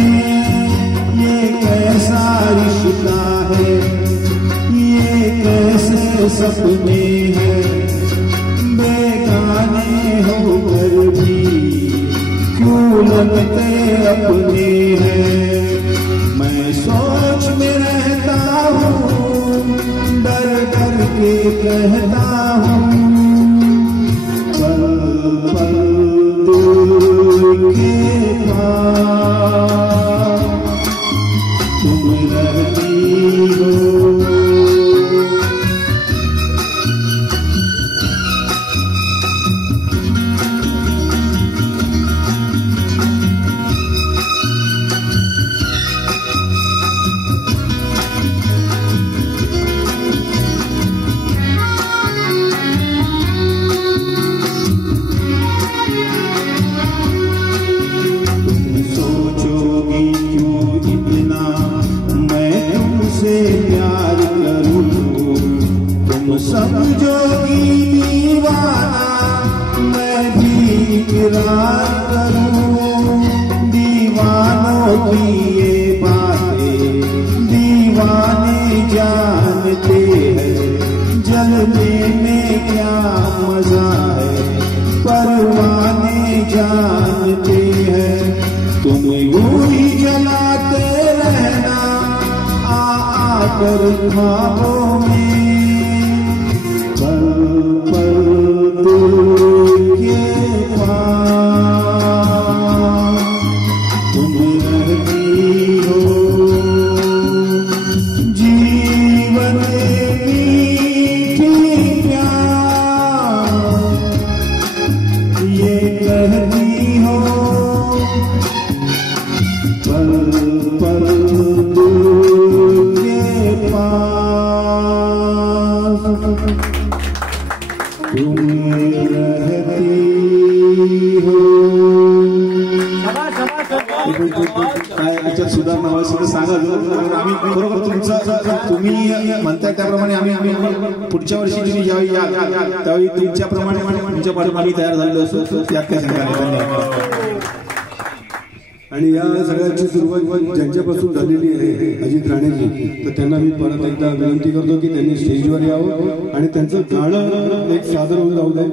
ये कैसा रिश्ता है, ये कैसे सपने हैं, बेगाने होकर भी क्यों लगते अपने हैं, मैं सोच में रहता हूँ डर डर के कहता हूँ, पल पल दिल के पास तुम रहती हो। प्यार करूं तुम समझोगी दीवाना, मैं भी इकरार करूं, दीवानों की ये बातें दीवाने जानते हैं, जलने में क्या मजा है परवाने जानते हैं, तुम यूं ही जलाते रहना आकर ख्वाबों में, पल पल दिल के पास तुम रहती हो, जीवन मीठी प्यार ये कहती हो, पल पल तुम रहती हो। काय याच्यात सुधारणा हवी असेल तर सांगा, आम्ही बरोबर तुमचं तुम्ही म्हणताय त्याप्रमाणे आम्ही पुढच्या वर्षी तुम्ही ज्यावेळी याल त्यावेळी तुमच्याप्रमाणे तुमच्या पाठीमागे तयार झालेलो असतो, त्यात काय सांगा। धन्यवाद। आणि या सगळ्याची सुरुवात ज्यांच्यापासून झालेली आहे अजित राणेजी, तर त्यांना मी परत एकदा विनंती करतो की त्यांनी स्टेजवर यावं आणि त्यांचं गाणं एक सादर होऊन जाऊ द्या,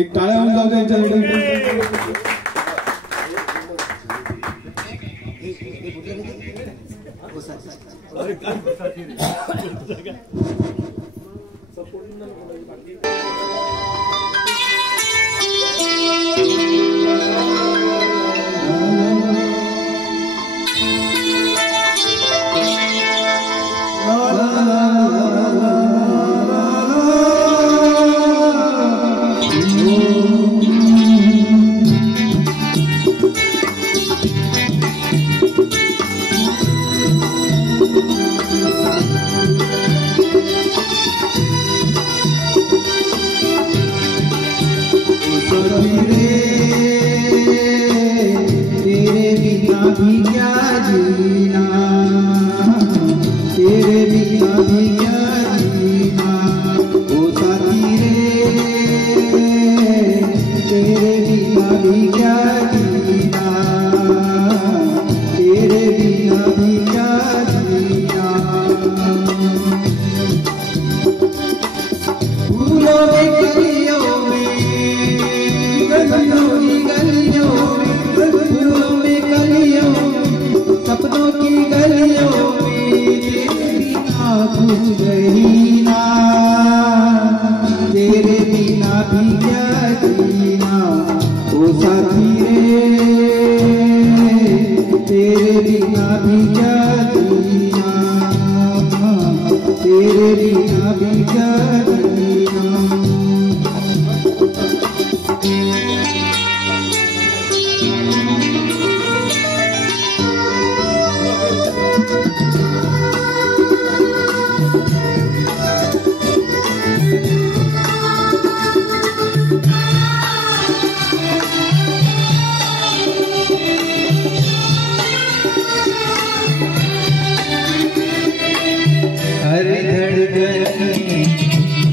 एक टाळ्या होऊन जाऊ द्या यांच्याकडे। तेरे बिना भी क्या बिना भी क्या जीना, तेरे बिना भी क्या जीना। हर धड़कन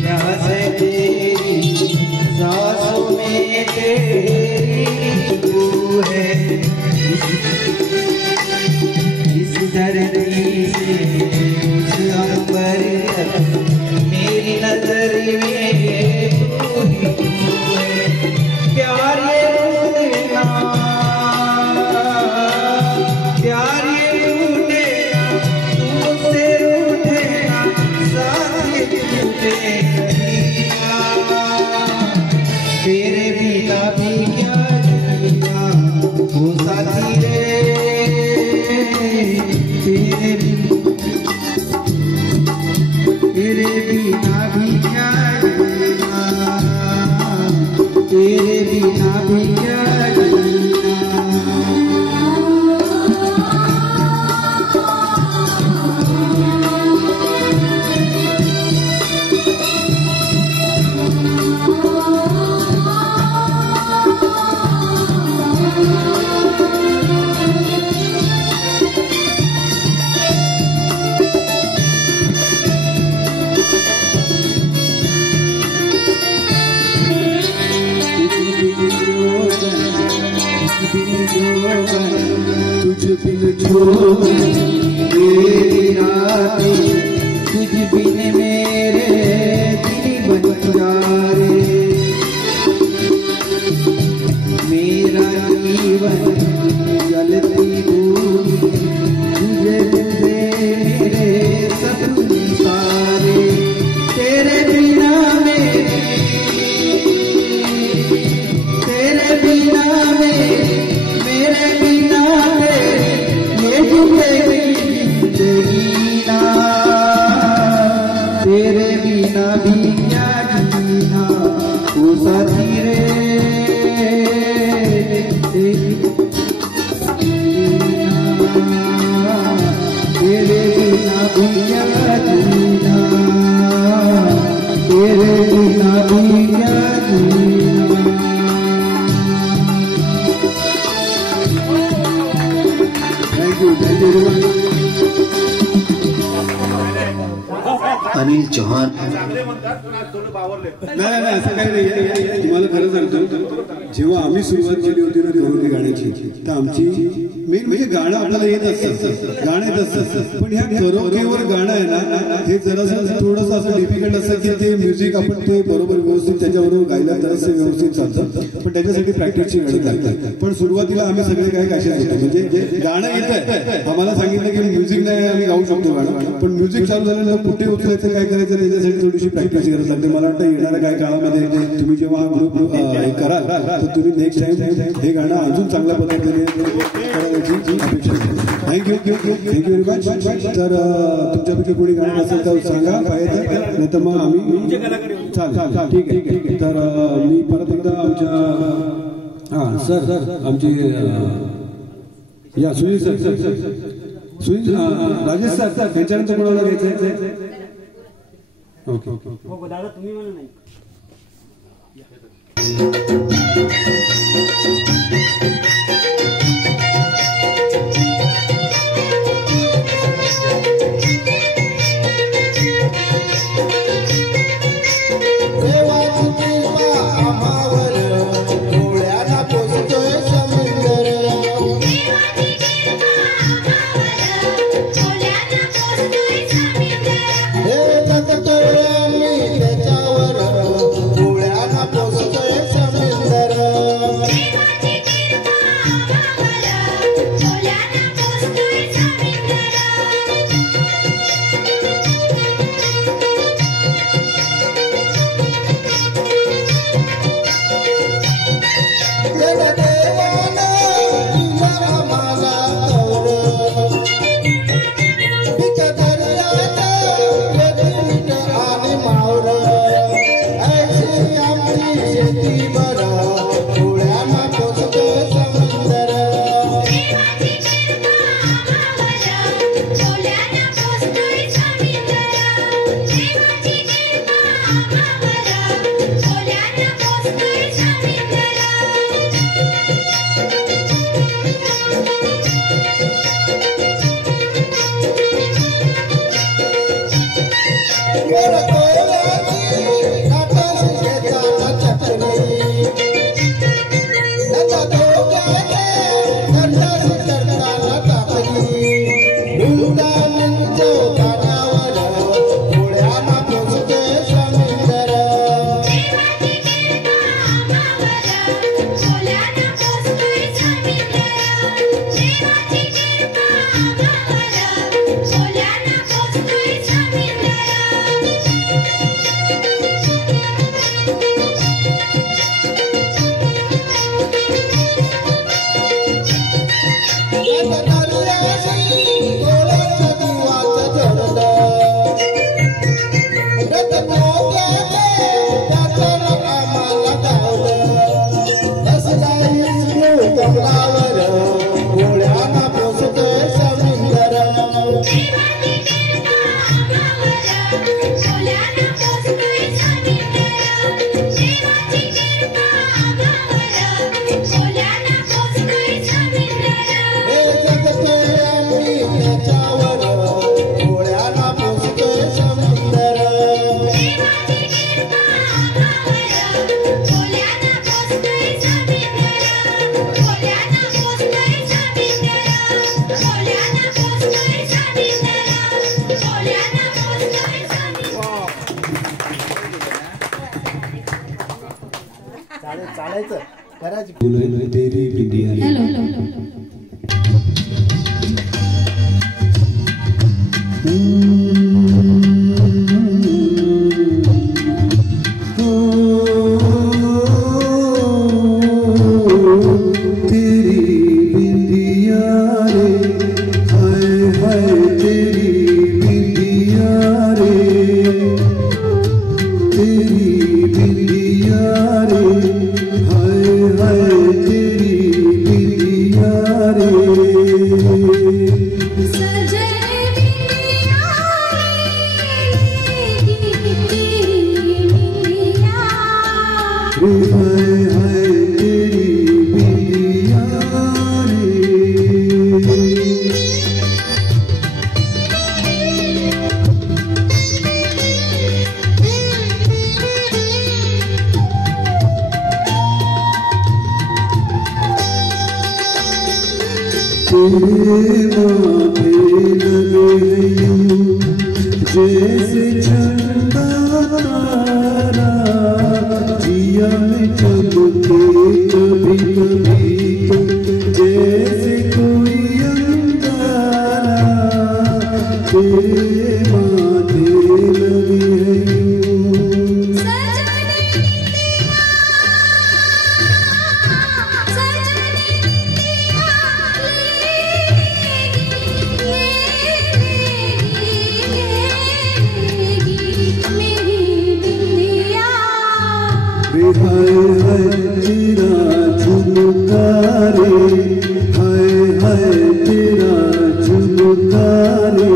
प्यास है तेरी, सांसों में तेरी तू है। इस धरती से उस अंबर तक मेरी नजर में तू ही तू है। प्यार ये रूठेगा, प्यार ये रूठेगा, तू मुझसे रूठेगा, साथी टूटेगा। तेरे बिना भी क्या जीना, वो साथी रे, तेरे बिना भी क्या जीना, तेरे बिना भी क्या जीना। तुझ बिन छोड़े मेरी रातें, तुझ बिन मेरे दिल बन जाए। मेरा जीवन जलती भूमि, तुझे तुझे मेरे सपने सारे। तेरे बिना मेरे, तेरे बिना मेरे बिना ये जिंदगी ना। तेरे बिना भी क्या जीना, वो साथी रे, तेरे बिना भी क्या जीना, तेरे बिना भी क्या जीना। Thank you very much. Anil चौहान नाही असं काही नाही. तुम्हाला खरं सांगतो, जेव्हा आम्ही सुरुवात केली होती ना करोकी गाण्याची, तर आमची मेन म्हणजे गाणं आपल्याला येत असतं, गाणं येत असतं, पण ह्या करोकेवर गाणं आहे ना, हे जरासं थोडंसं असं डिफिकल्ट असतं की ते म्युझिक आपण ते बरोबर व्यवस्थित त्याच्याबरोबर गायला जरासं व्यवस्थित चालतं, पण त्याच्यासाठी प्रॅक्टिसची गरज लागते. पण सुरुवातीला आम्ही सगळे काय कशाच होतो, म्हणजे गाणं येतंय, आम्हाला सांगितलं की म्युझिक नाही आम्ही गाऊ शकतो गाणं, पण म्युझिक चालू झाल्यानंतर कुठे उचलायचं काय करायचं त्याच्यासाठी थोडीशी प्रॅक्टिसची गरज लागते. मला वाटतं येणाऱ्या काही काळामध्ये तुम्ही जेव्हा ग्रुप कराल तर तुम्ही नेक्स्ट टाइम हे गाणं अजून चांगल्या पद्धतीने करायची अपेक्षा आहे. Thank you very much. तर तुमच्यापैकी कोणी गाणं असेल तर सांगा पाहिजे, नाही तर मग आम्ही चालेल. ठीक आहे. तर मी परत एकदा आमच्या सर आमचे या सुनील सर, सुनील राजेश सर, त्यांच्यानंतर कोणाला घ्यायचं? ओके दादा तुम्ही म्हणा नाही. त्याच्यावर तेरी बिंदिया जैसे चंदा तारा जिया में चमके कभी कभी तो जैसे कोई अंगारा तेरे माथे लगे हैं हाय हाय तेरा झुमका रे हाय हाय तेरा झुमका रे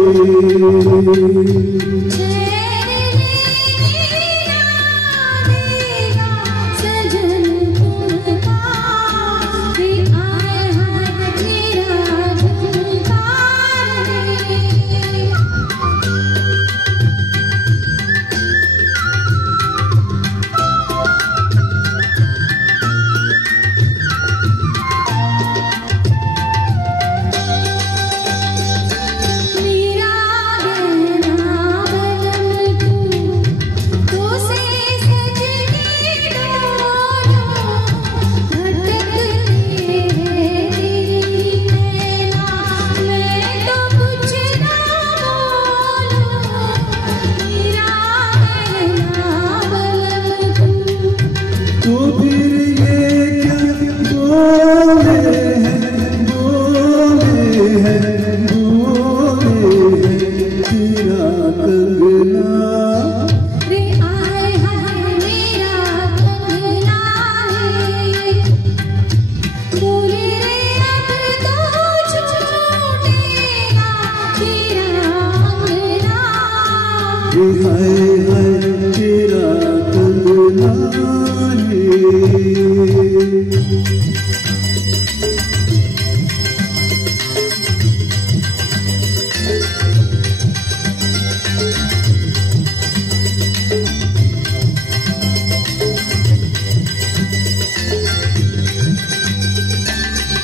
मेरा गहना तेरा कंगना रे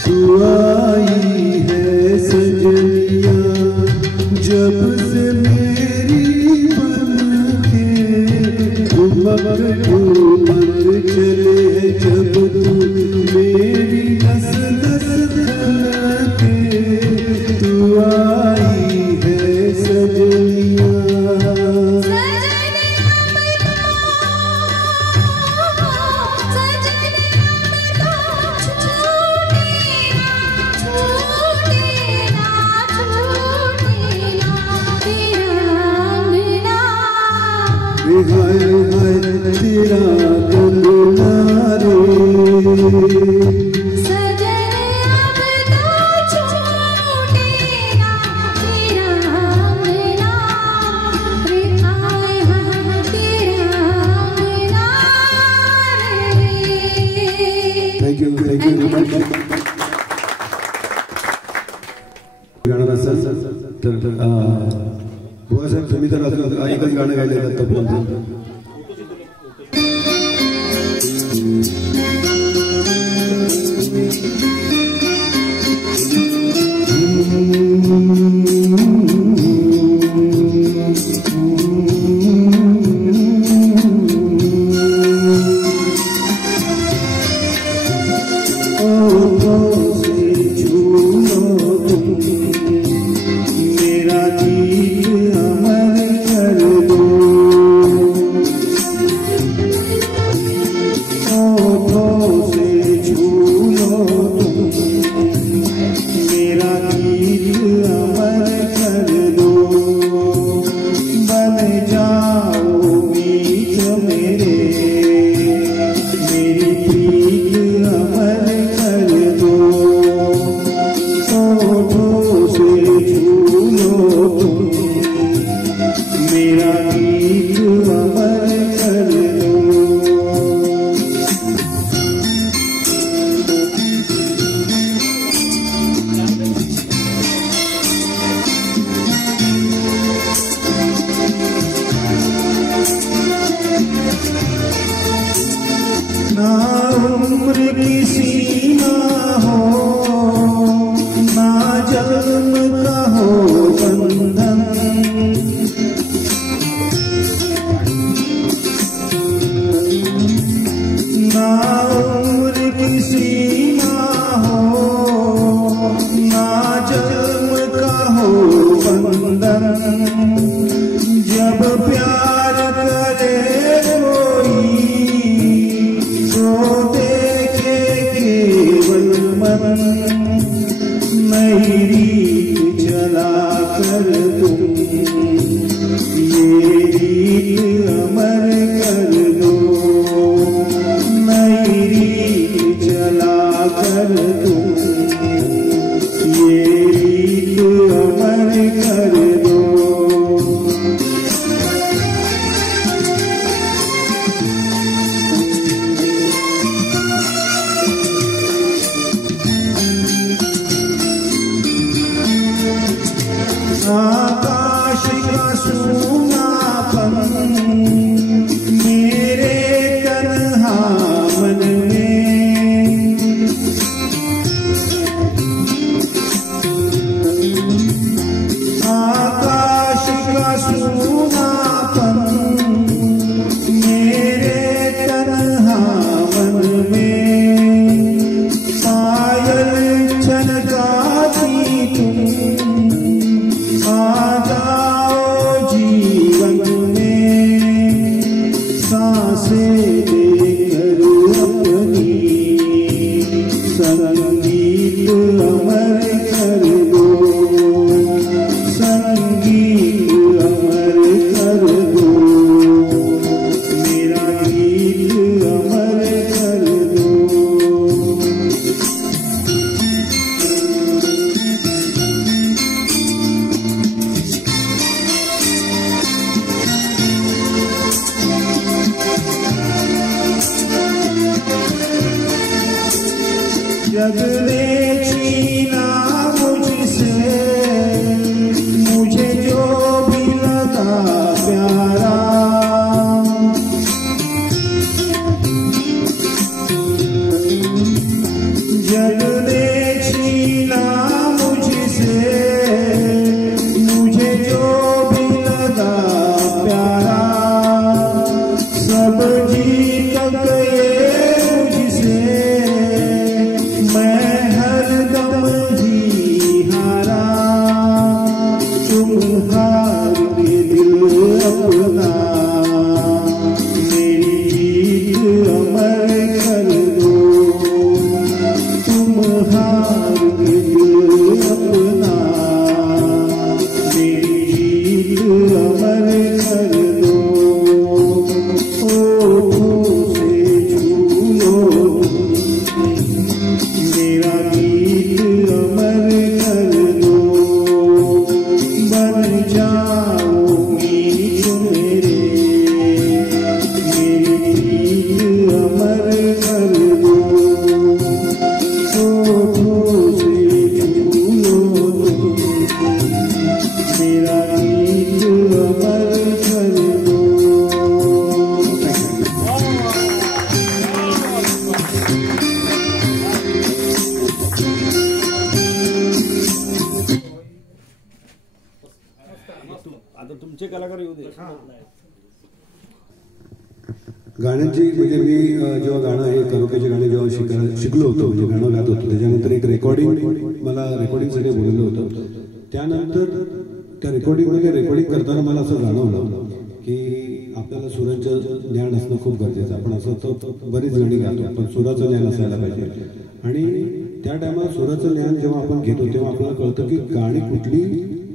तू आई है सजनिया जब से मेरी बनके घुमक चले जब तू मेरी नस नस धड़के तू आई है सजनिया हाय हाय तेरा कंगना रे थैंक यू गाणं असेल तर बुवा साहेब तुम्ही तर एकच गाणं गायले आतापर्यंत मेरा गीत अमर कर दो पुढचे कलाकार येऊ दे. गाण्यांची म्हणजे मी जेव्हा गाणं हे करोकेचे गाणे जेव्हा शिकलो होतो म्हणजे गाणं गात होतो त्याच्यानंतर एक मला रेकॉर्डिंगसाठी बोलवलं होतं. त्यानंतर त्या रेकॉर्डिंग करताना मला असं जाणवलं की आपल्याला सुरांचं ज्ञान असणं खूप गरजेचं. आपण असं तर बरीच गाणी गातो पण सुराचं ज्ञान असायला पाहिजे. आणि त्या टायमाला सुराचं ज्ञान जेव्हा आपण घेतो तेव्हा आपल्याला कळतं की गाणी कुठली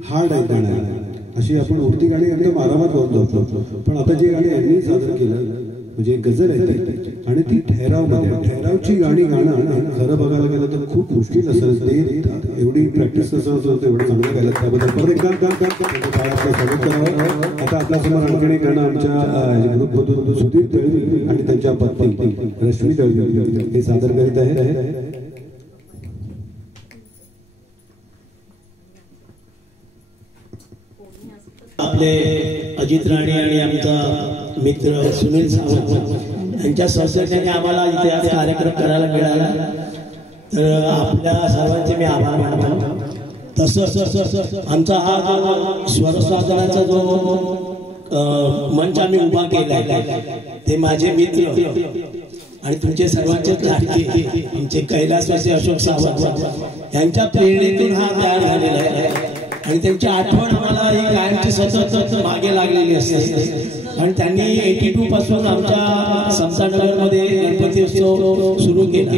हार्ड आहेत गाण्या अशी आपण उडती गाणी एकदम आरामात गाऊन जातो. पण आता जी गाणी यांनी सादर केलं म्हणजे गझल आहे ती आणि ती ठहरावची गाणी गाणं खरं बघायला गेलं तर खूप मुश्किल असेल. ते एवढी प्रॅक्टिस कसं असं एवढं चांगलं गायला त्याबद्दल परत एकदा स्वागत करावं. आता आपल्यासमोर आणखी एक गाणं आमच्या ग्रुपमधून सुधीर दळवी आणि त्यांच्या पत्नी रश्मी दळवी हे सादर करीत आहे. आपले अजित राणे आणि आमचा मित्र सुनील सावंत यांच्या सहकार्याने आम्हाला इथे आज कार्यक्रम करायला मिळाला तर आपल्या सर्वांचे मी आभार मानतो. तसंच आमचा हा जो स्वरसाधनाचा जो मंच आम्ही उभा केला ते माझे मित्र आणि तुमचे सर्वांचेच लाडके आमचे कैलासवासी अशोक सावंत यांच्या प्रेरणेतून हा तयार झालेला आहे. आणि त्यांची आठवण आम्हाला ही गायनची सतत मागे लागलेली असते. आणि त्यांनी 82 पासून आमच्या समतानगरमध्ये गणपती उत्सव सुरू केला.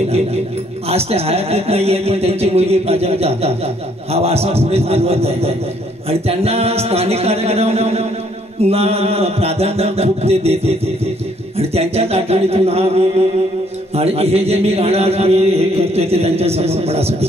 आज ते हयातीत नाहीये पण त्यांची मुलगी प्राजक्ता हा वारसा पुढे चालवत आहे आणि त्यांना स्थानिक कार्यक्रमांना प्राधान्य खूप ते देते आणि त्यांच्याच आठवणीतून हा आणि हे जे मी गाणं आज मी हे करतोय ते त्यांच्या समर्पणासाठी.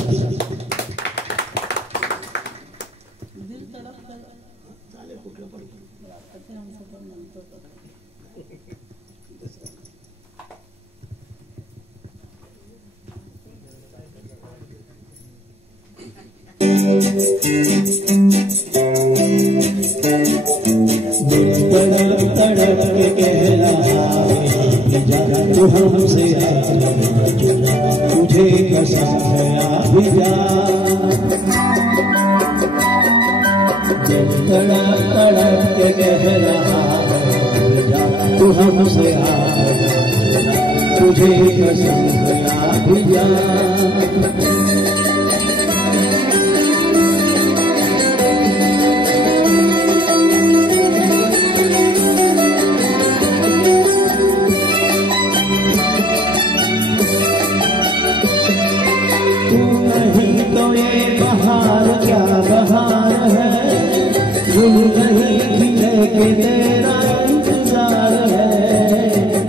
तड़प तड़प के कह रहा है तू हमसे तुझे कसम है आ जा. तड़प तड़प के कह रहा है तू हमसे तुझे कसम है आ जा. बहार क्या बहार है गुल नहीं खिले के तेरा इंतजार है.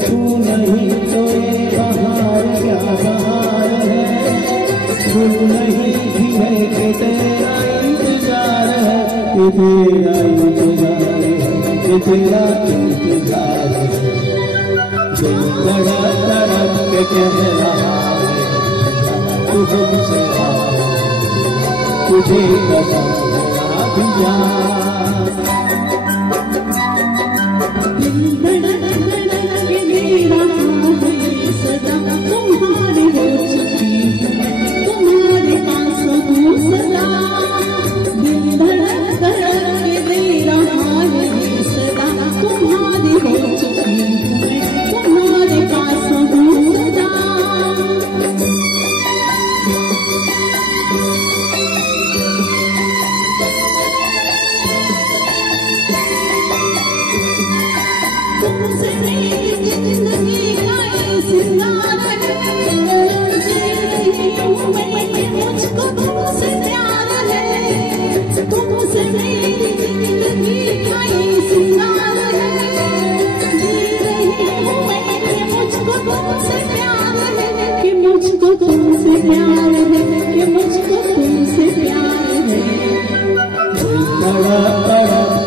तू नहीं तो ये बहार क्या बहार है गुल नहीं खिले के तेरा इंतजार है. ये तेरा इंतजार है ये तेरा इंतजार है. तड़प तड़प के कह रहा है तू हमसे तुझे कसम है आ जा. दिल धड़क धड़क के मेरा है सदा तुम्हारी हो चुकी तुम्हारे पास हूँ सदा. दिल धड़क धड़क के मेरा है सदा तुम्हारी हो चुकी तुम्हारे पास हूँ सदा.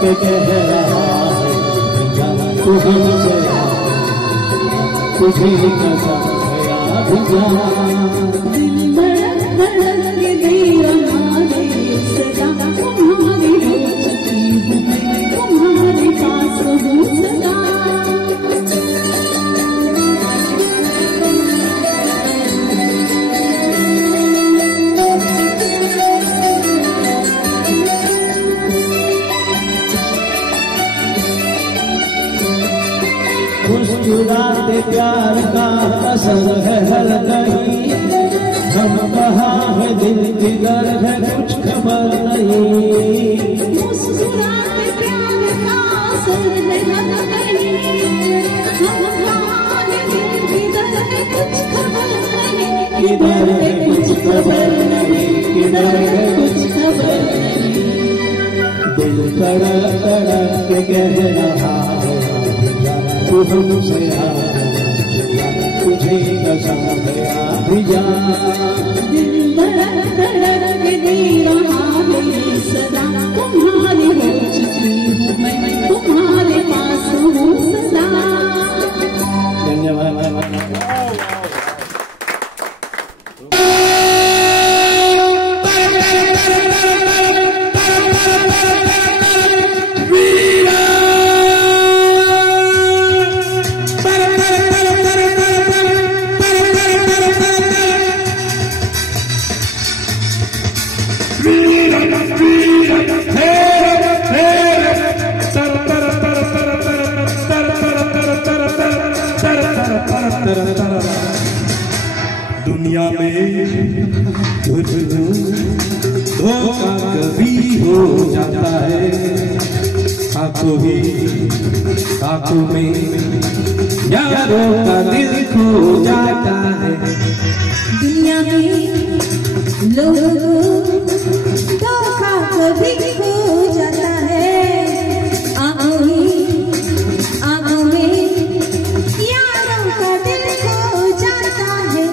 कह रहा है तू हमसे तुझे कसम है आ जा. दिल धड़क धड़क के मेरा है सदा तुम्हारी हो चुकी तुम्हारे पास हूँ सदा. मुस्कुराते प्यार का असर है हर कहीं, हम कहाँ है दिल किधर है कुछ खबर नहीं। मुस्कुराते प्यार का असर है हर कहीं, हम कहाँ है दिल किधर है कुछ खबर नहीं। किधर है कुछ खबर नहीं, किधर है कुछ खबर नहीं। दिल तड़प तड़प के कह रहा है तू हमसे तुझे कसम है भी जा। दिल धड़क धड़क के दे रहा है सदा, तुम्हारे हो चुकी हूँ मैं, तुम्हारे पास हूँ सदा। धन्यवाद। दुनिया में धोखा कभी हो जाता है, आंखों में यारों का दिल खो जाता है। दुनिया में लोगों धोखा कभी हो जाता है, आंखों में यारों का दिल खो जाता है।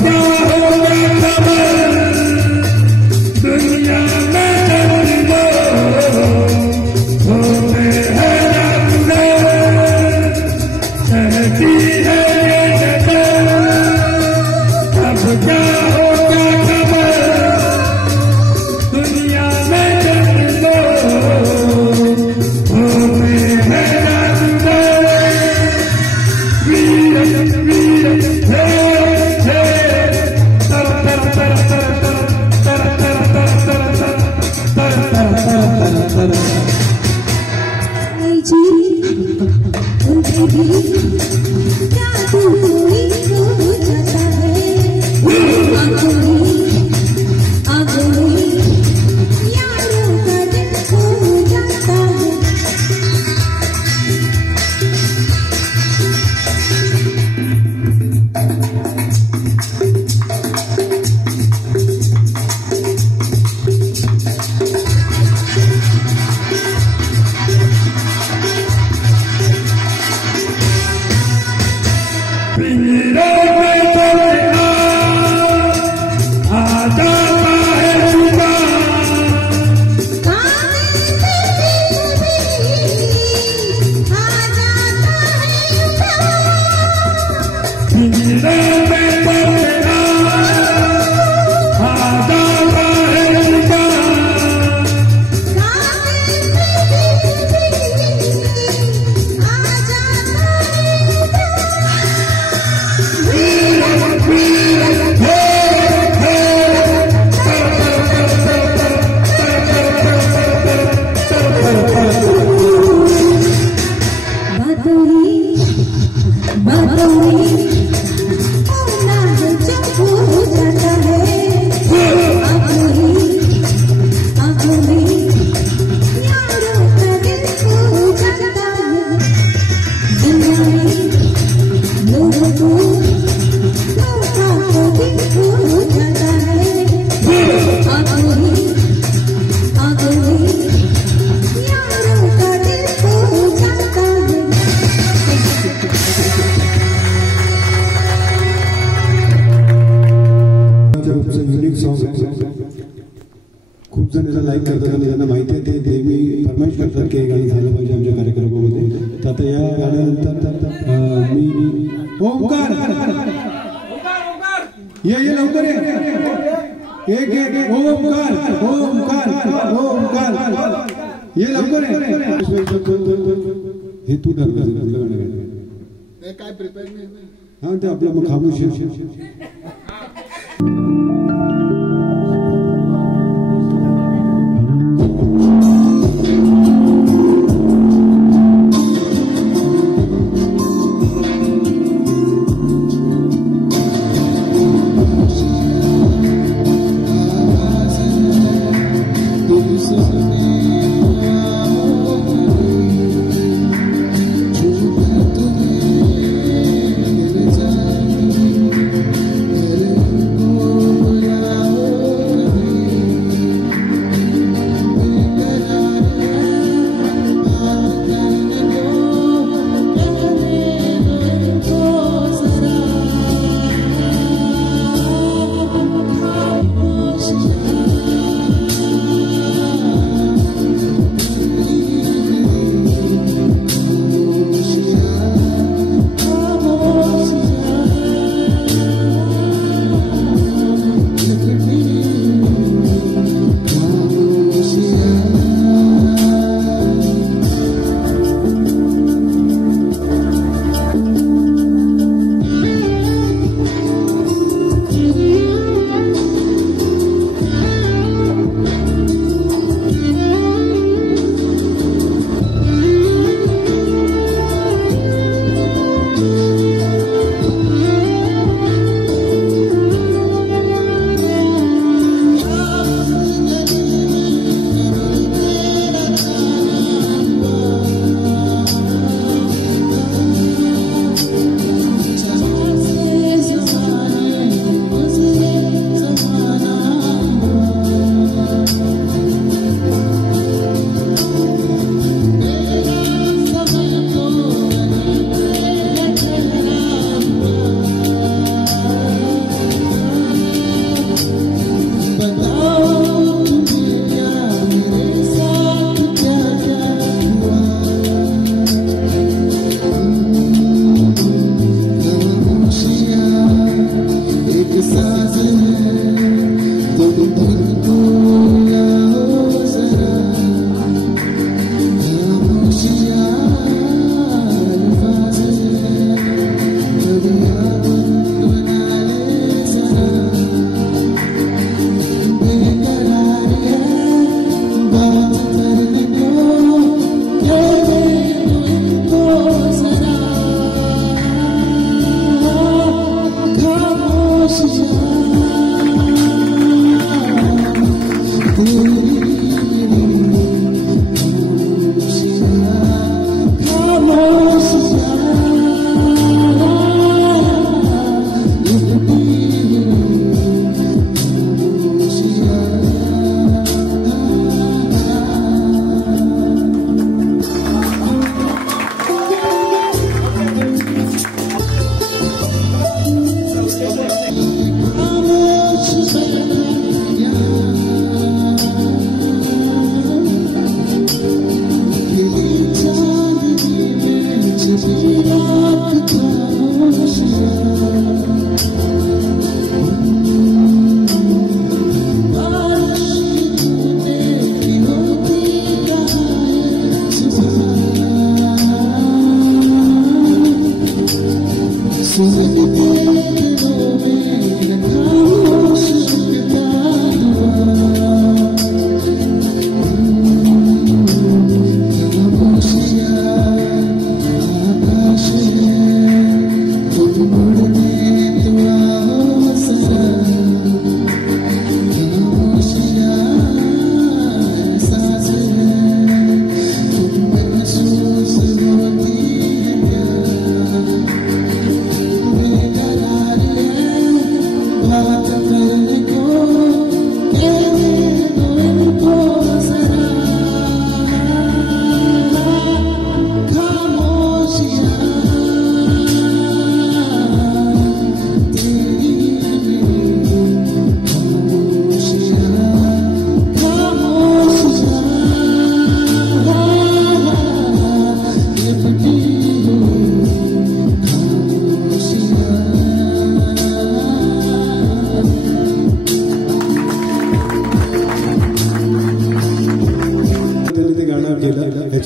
Hey! रूपचं युनिक सॉंग आहे. खूप जण याला लाईक करतात आणि त्यांना माहिती आहे ते नेहमी फरमाईश करतात की हे गाणं झालं पाहिजे आमच्या कार्यक्रमामध्ये. तर आता या गाण्यानंतर मी ओमकार ये लवकर एक ओमकार ओमकार ओमकार ये लवकर हे तू ठरवायचं गाणं गाणं काय प्रिपेअर नाही. हा ते आपलं मग खामोशी. Thank you.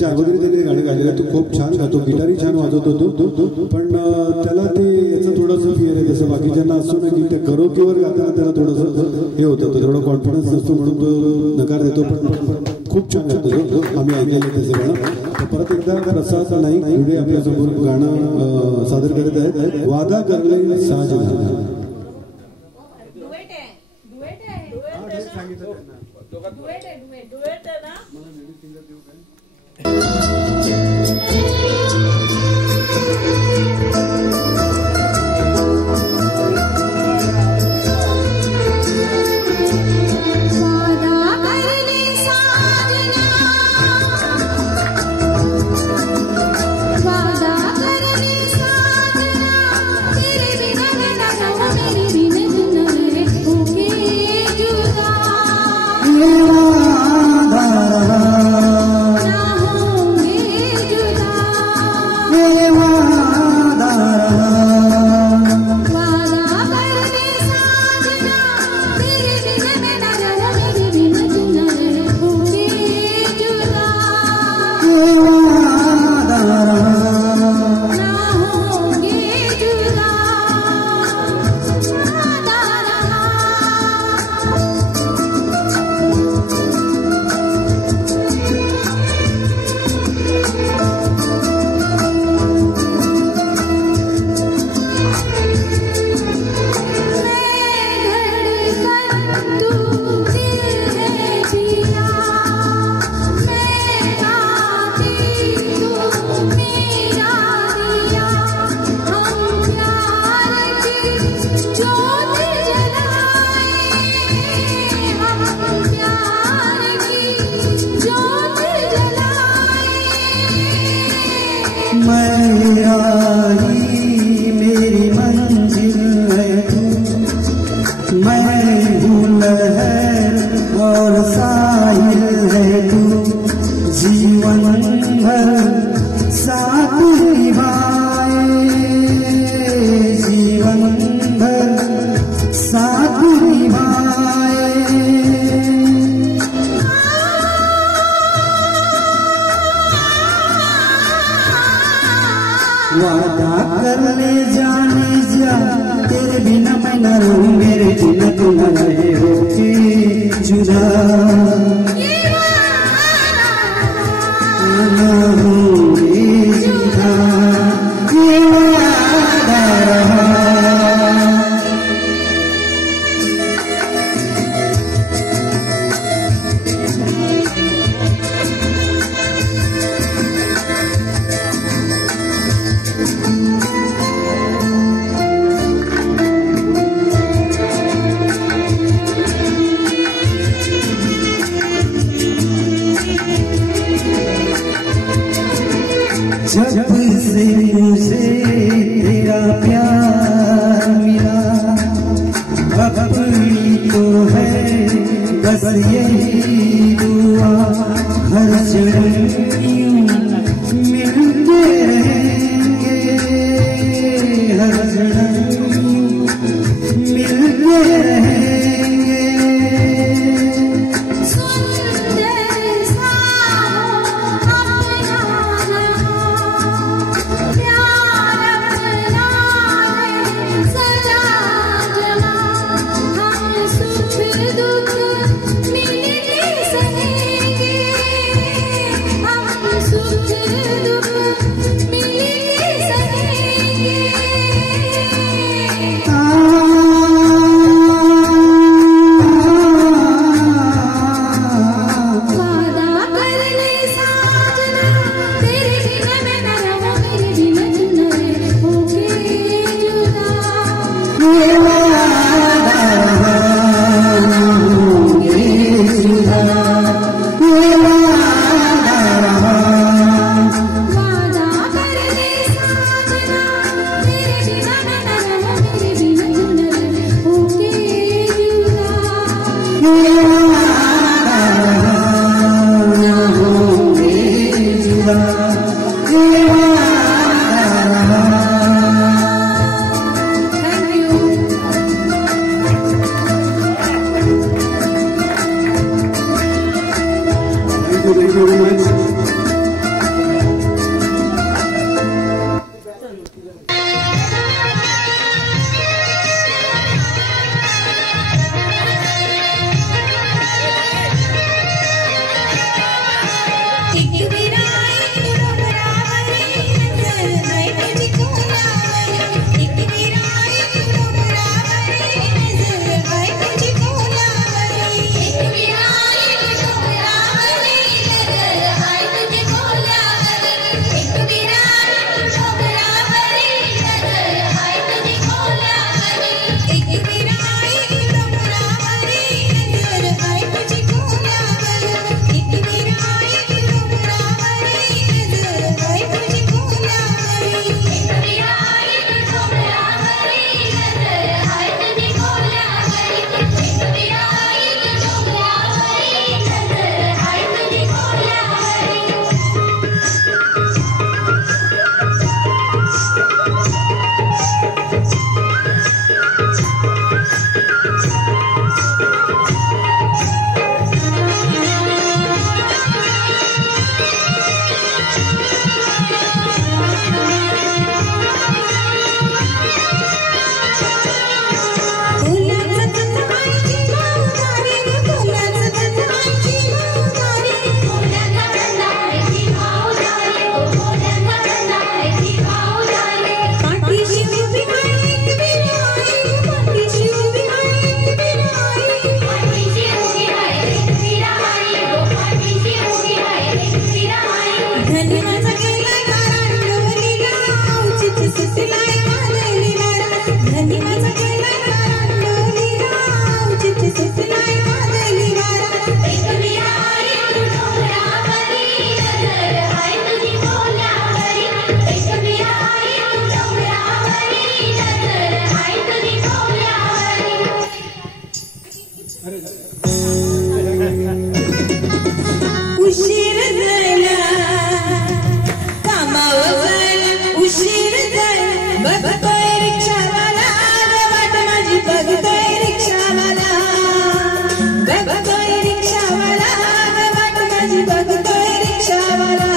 याच्या अगोदर त्याने गाणं गायलेलं, तो खूप छान गातो, गिटारही छान वाजवत होतो, पण त्याला ते याचं थोडंसं फिअर आहे. तसं बाकीच्यांना असतो ना की त्या करोकेवर गाताना त्याला थोडंसं हे होतं, थोडं कॉन्फिडन्स नसतो म्हणून तो नकार देतो, पण खूप छान गातो. आम्ही ऐकलेलं त्याचं गाणं. परत एकदा प्रसाद नाईक पुढे आपल्यासमोर गाणं सादर करत आहेत, वादा करले साजना. उशीर जायला कामावर जायला उशीर जायला बघतोय रिक्षावाला वाट माझी बघतोय रिक्षावाला बघतोय रिक्षावाला वाट माझी बघतोय रिक्षावाला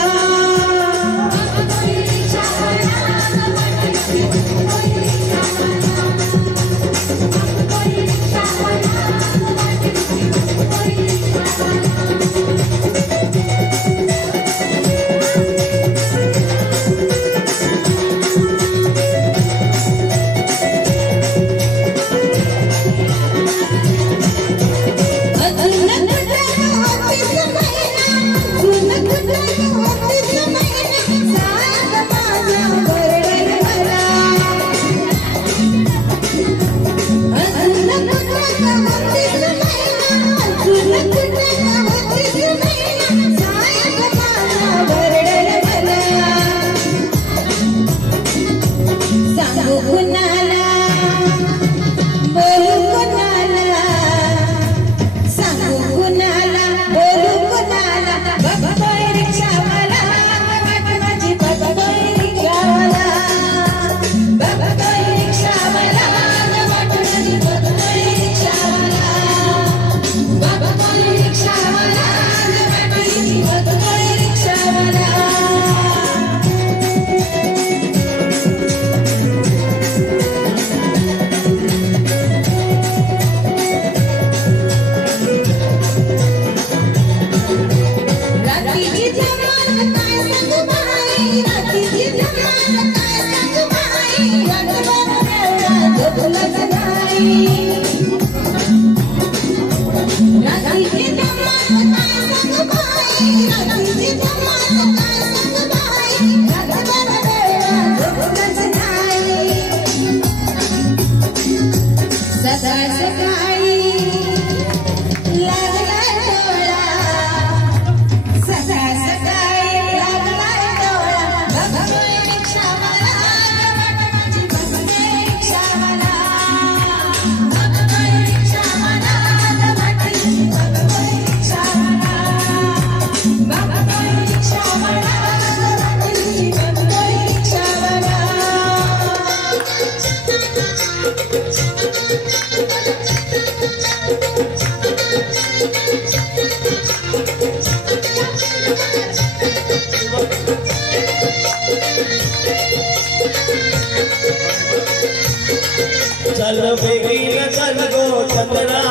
चल बेगीन चल गो चंद्रा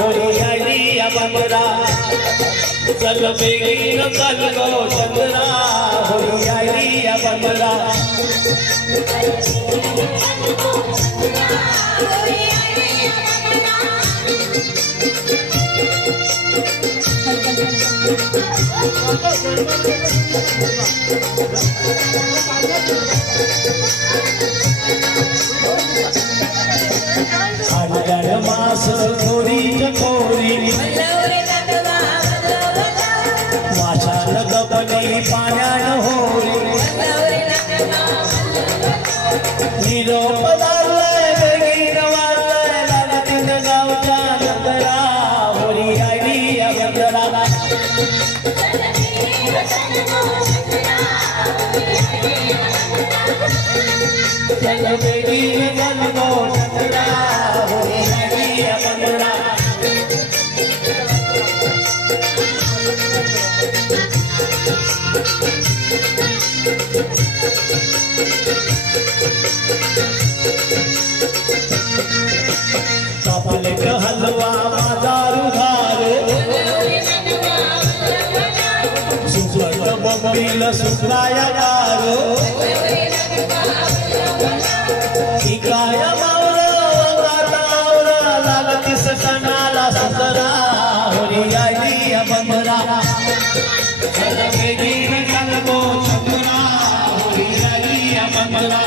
होई आली बंदरा चल बेगीन चल गो चंद्रा होई आली बंदरा आषाढ़ मास थोड़ी चकोरी वाचाल गपनी पाण्यान होरी निरोप लागलाय बेगीन वाजलाय लागतीन गावच्या नंदरा होरी आली बंदरा चल बेगीन चल गो चंद्रा होई आली बंदरा चॉकलेट हलवा बाजार उधार सुखद बंबील सुखाया गारो इकाया मावरा लागतीस सणाला सुंदरा होरी आली बंदरा चल बेगीन चल गो चंद्रा होरी आली बंदरा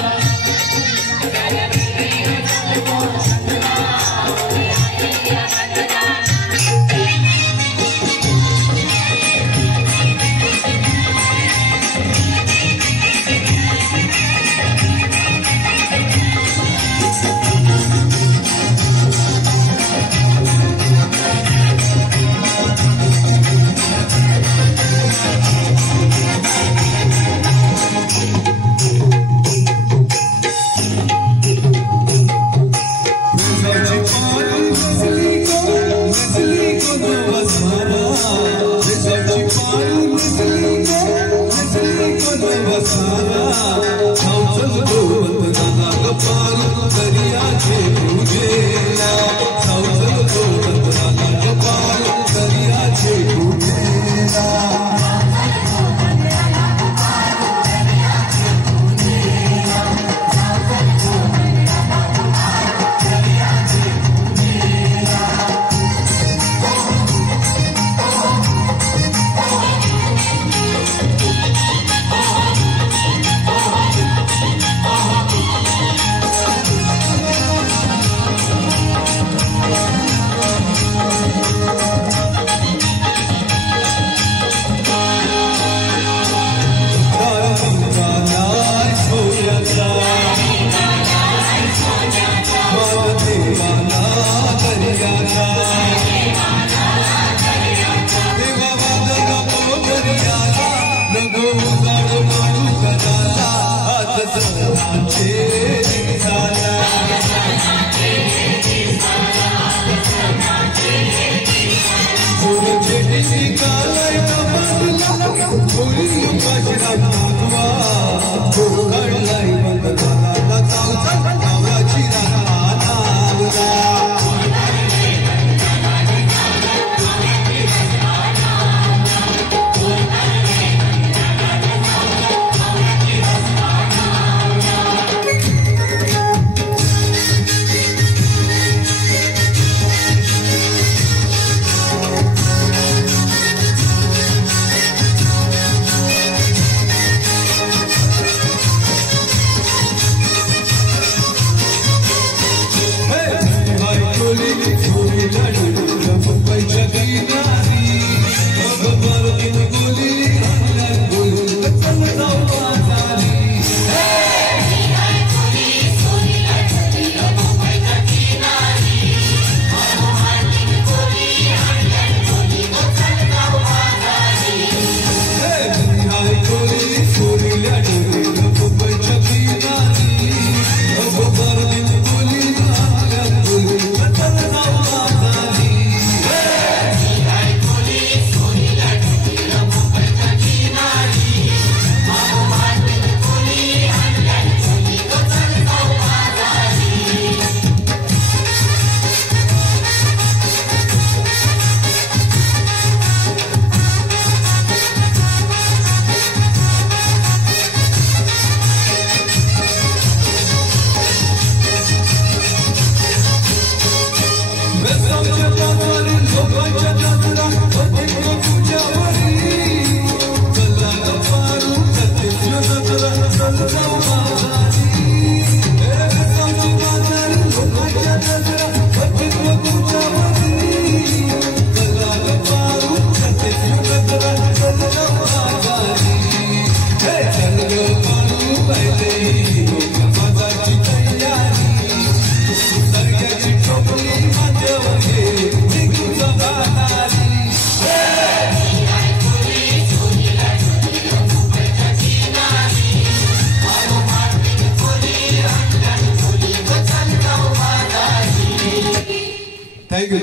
थँक्यू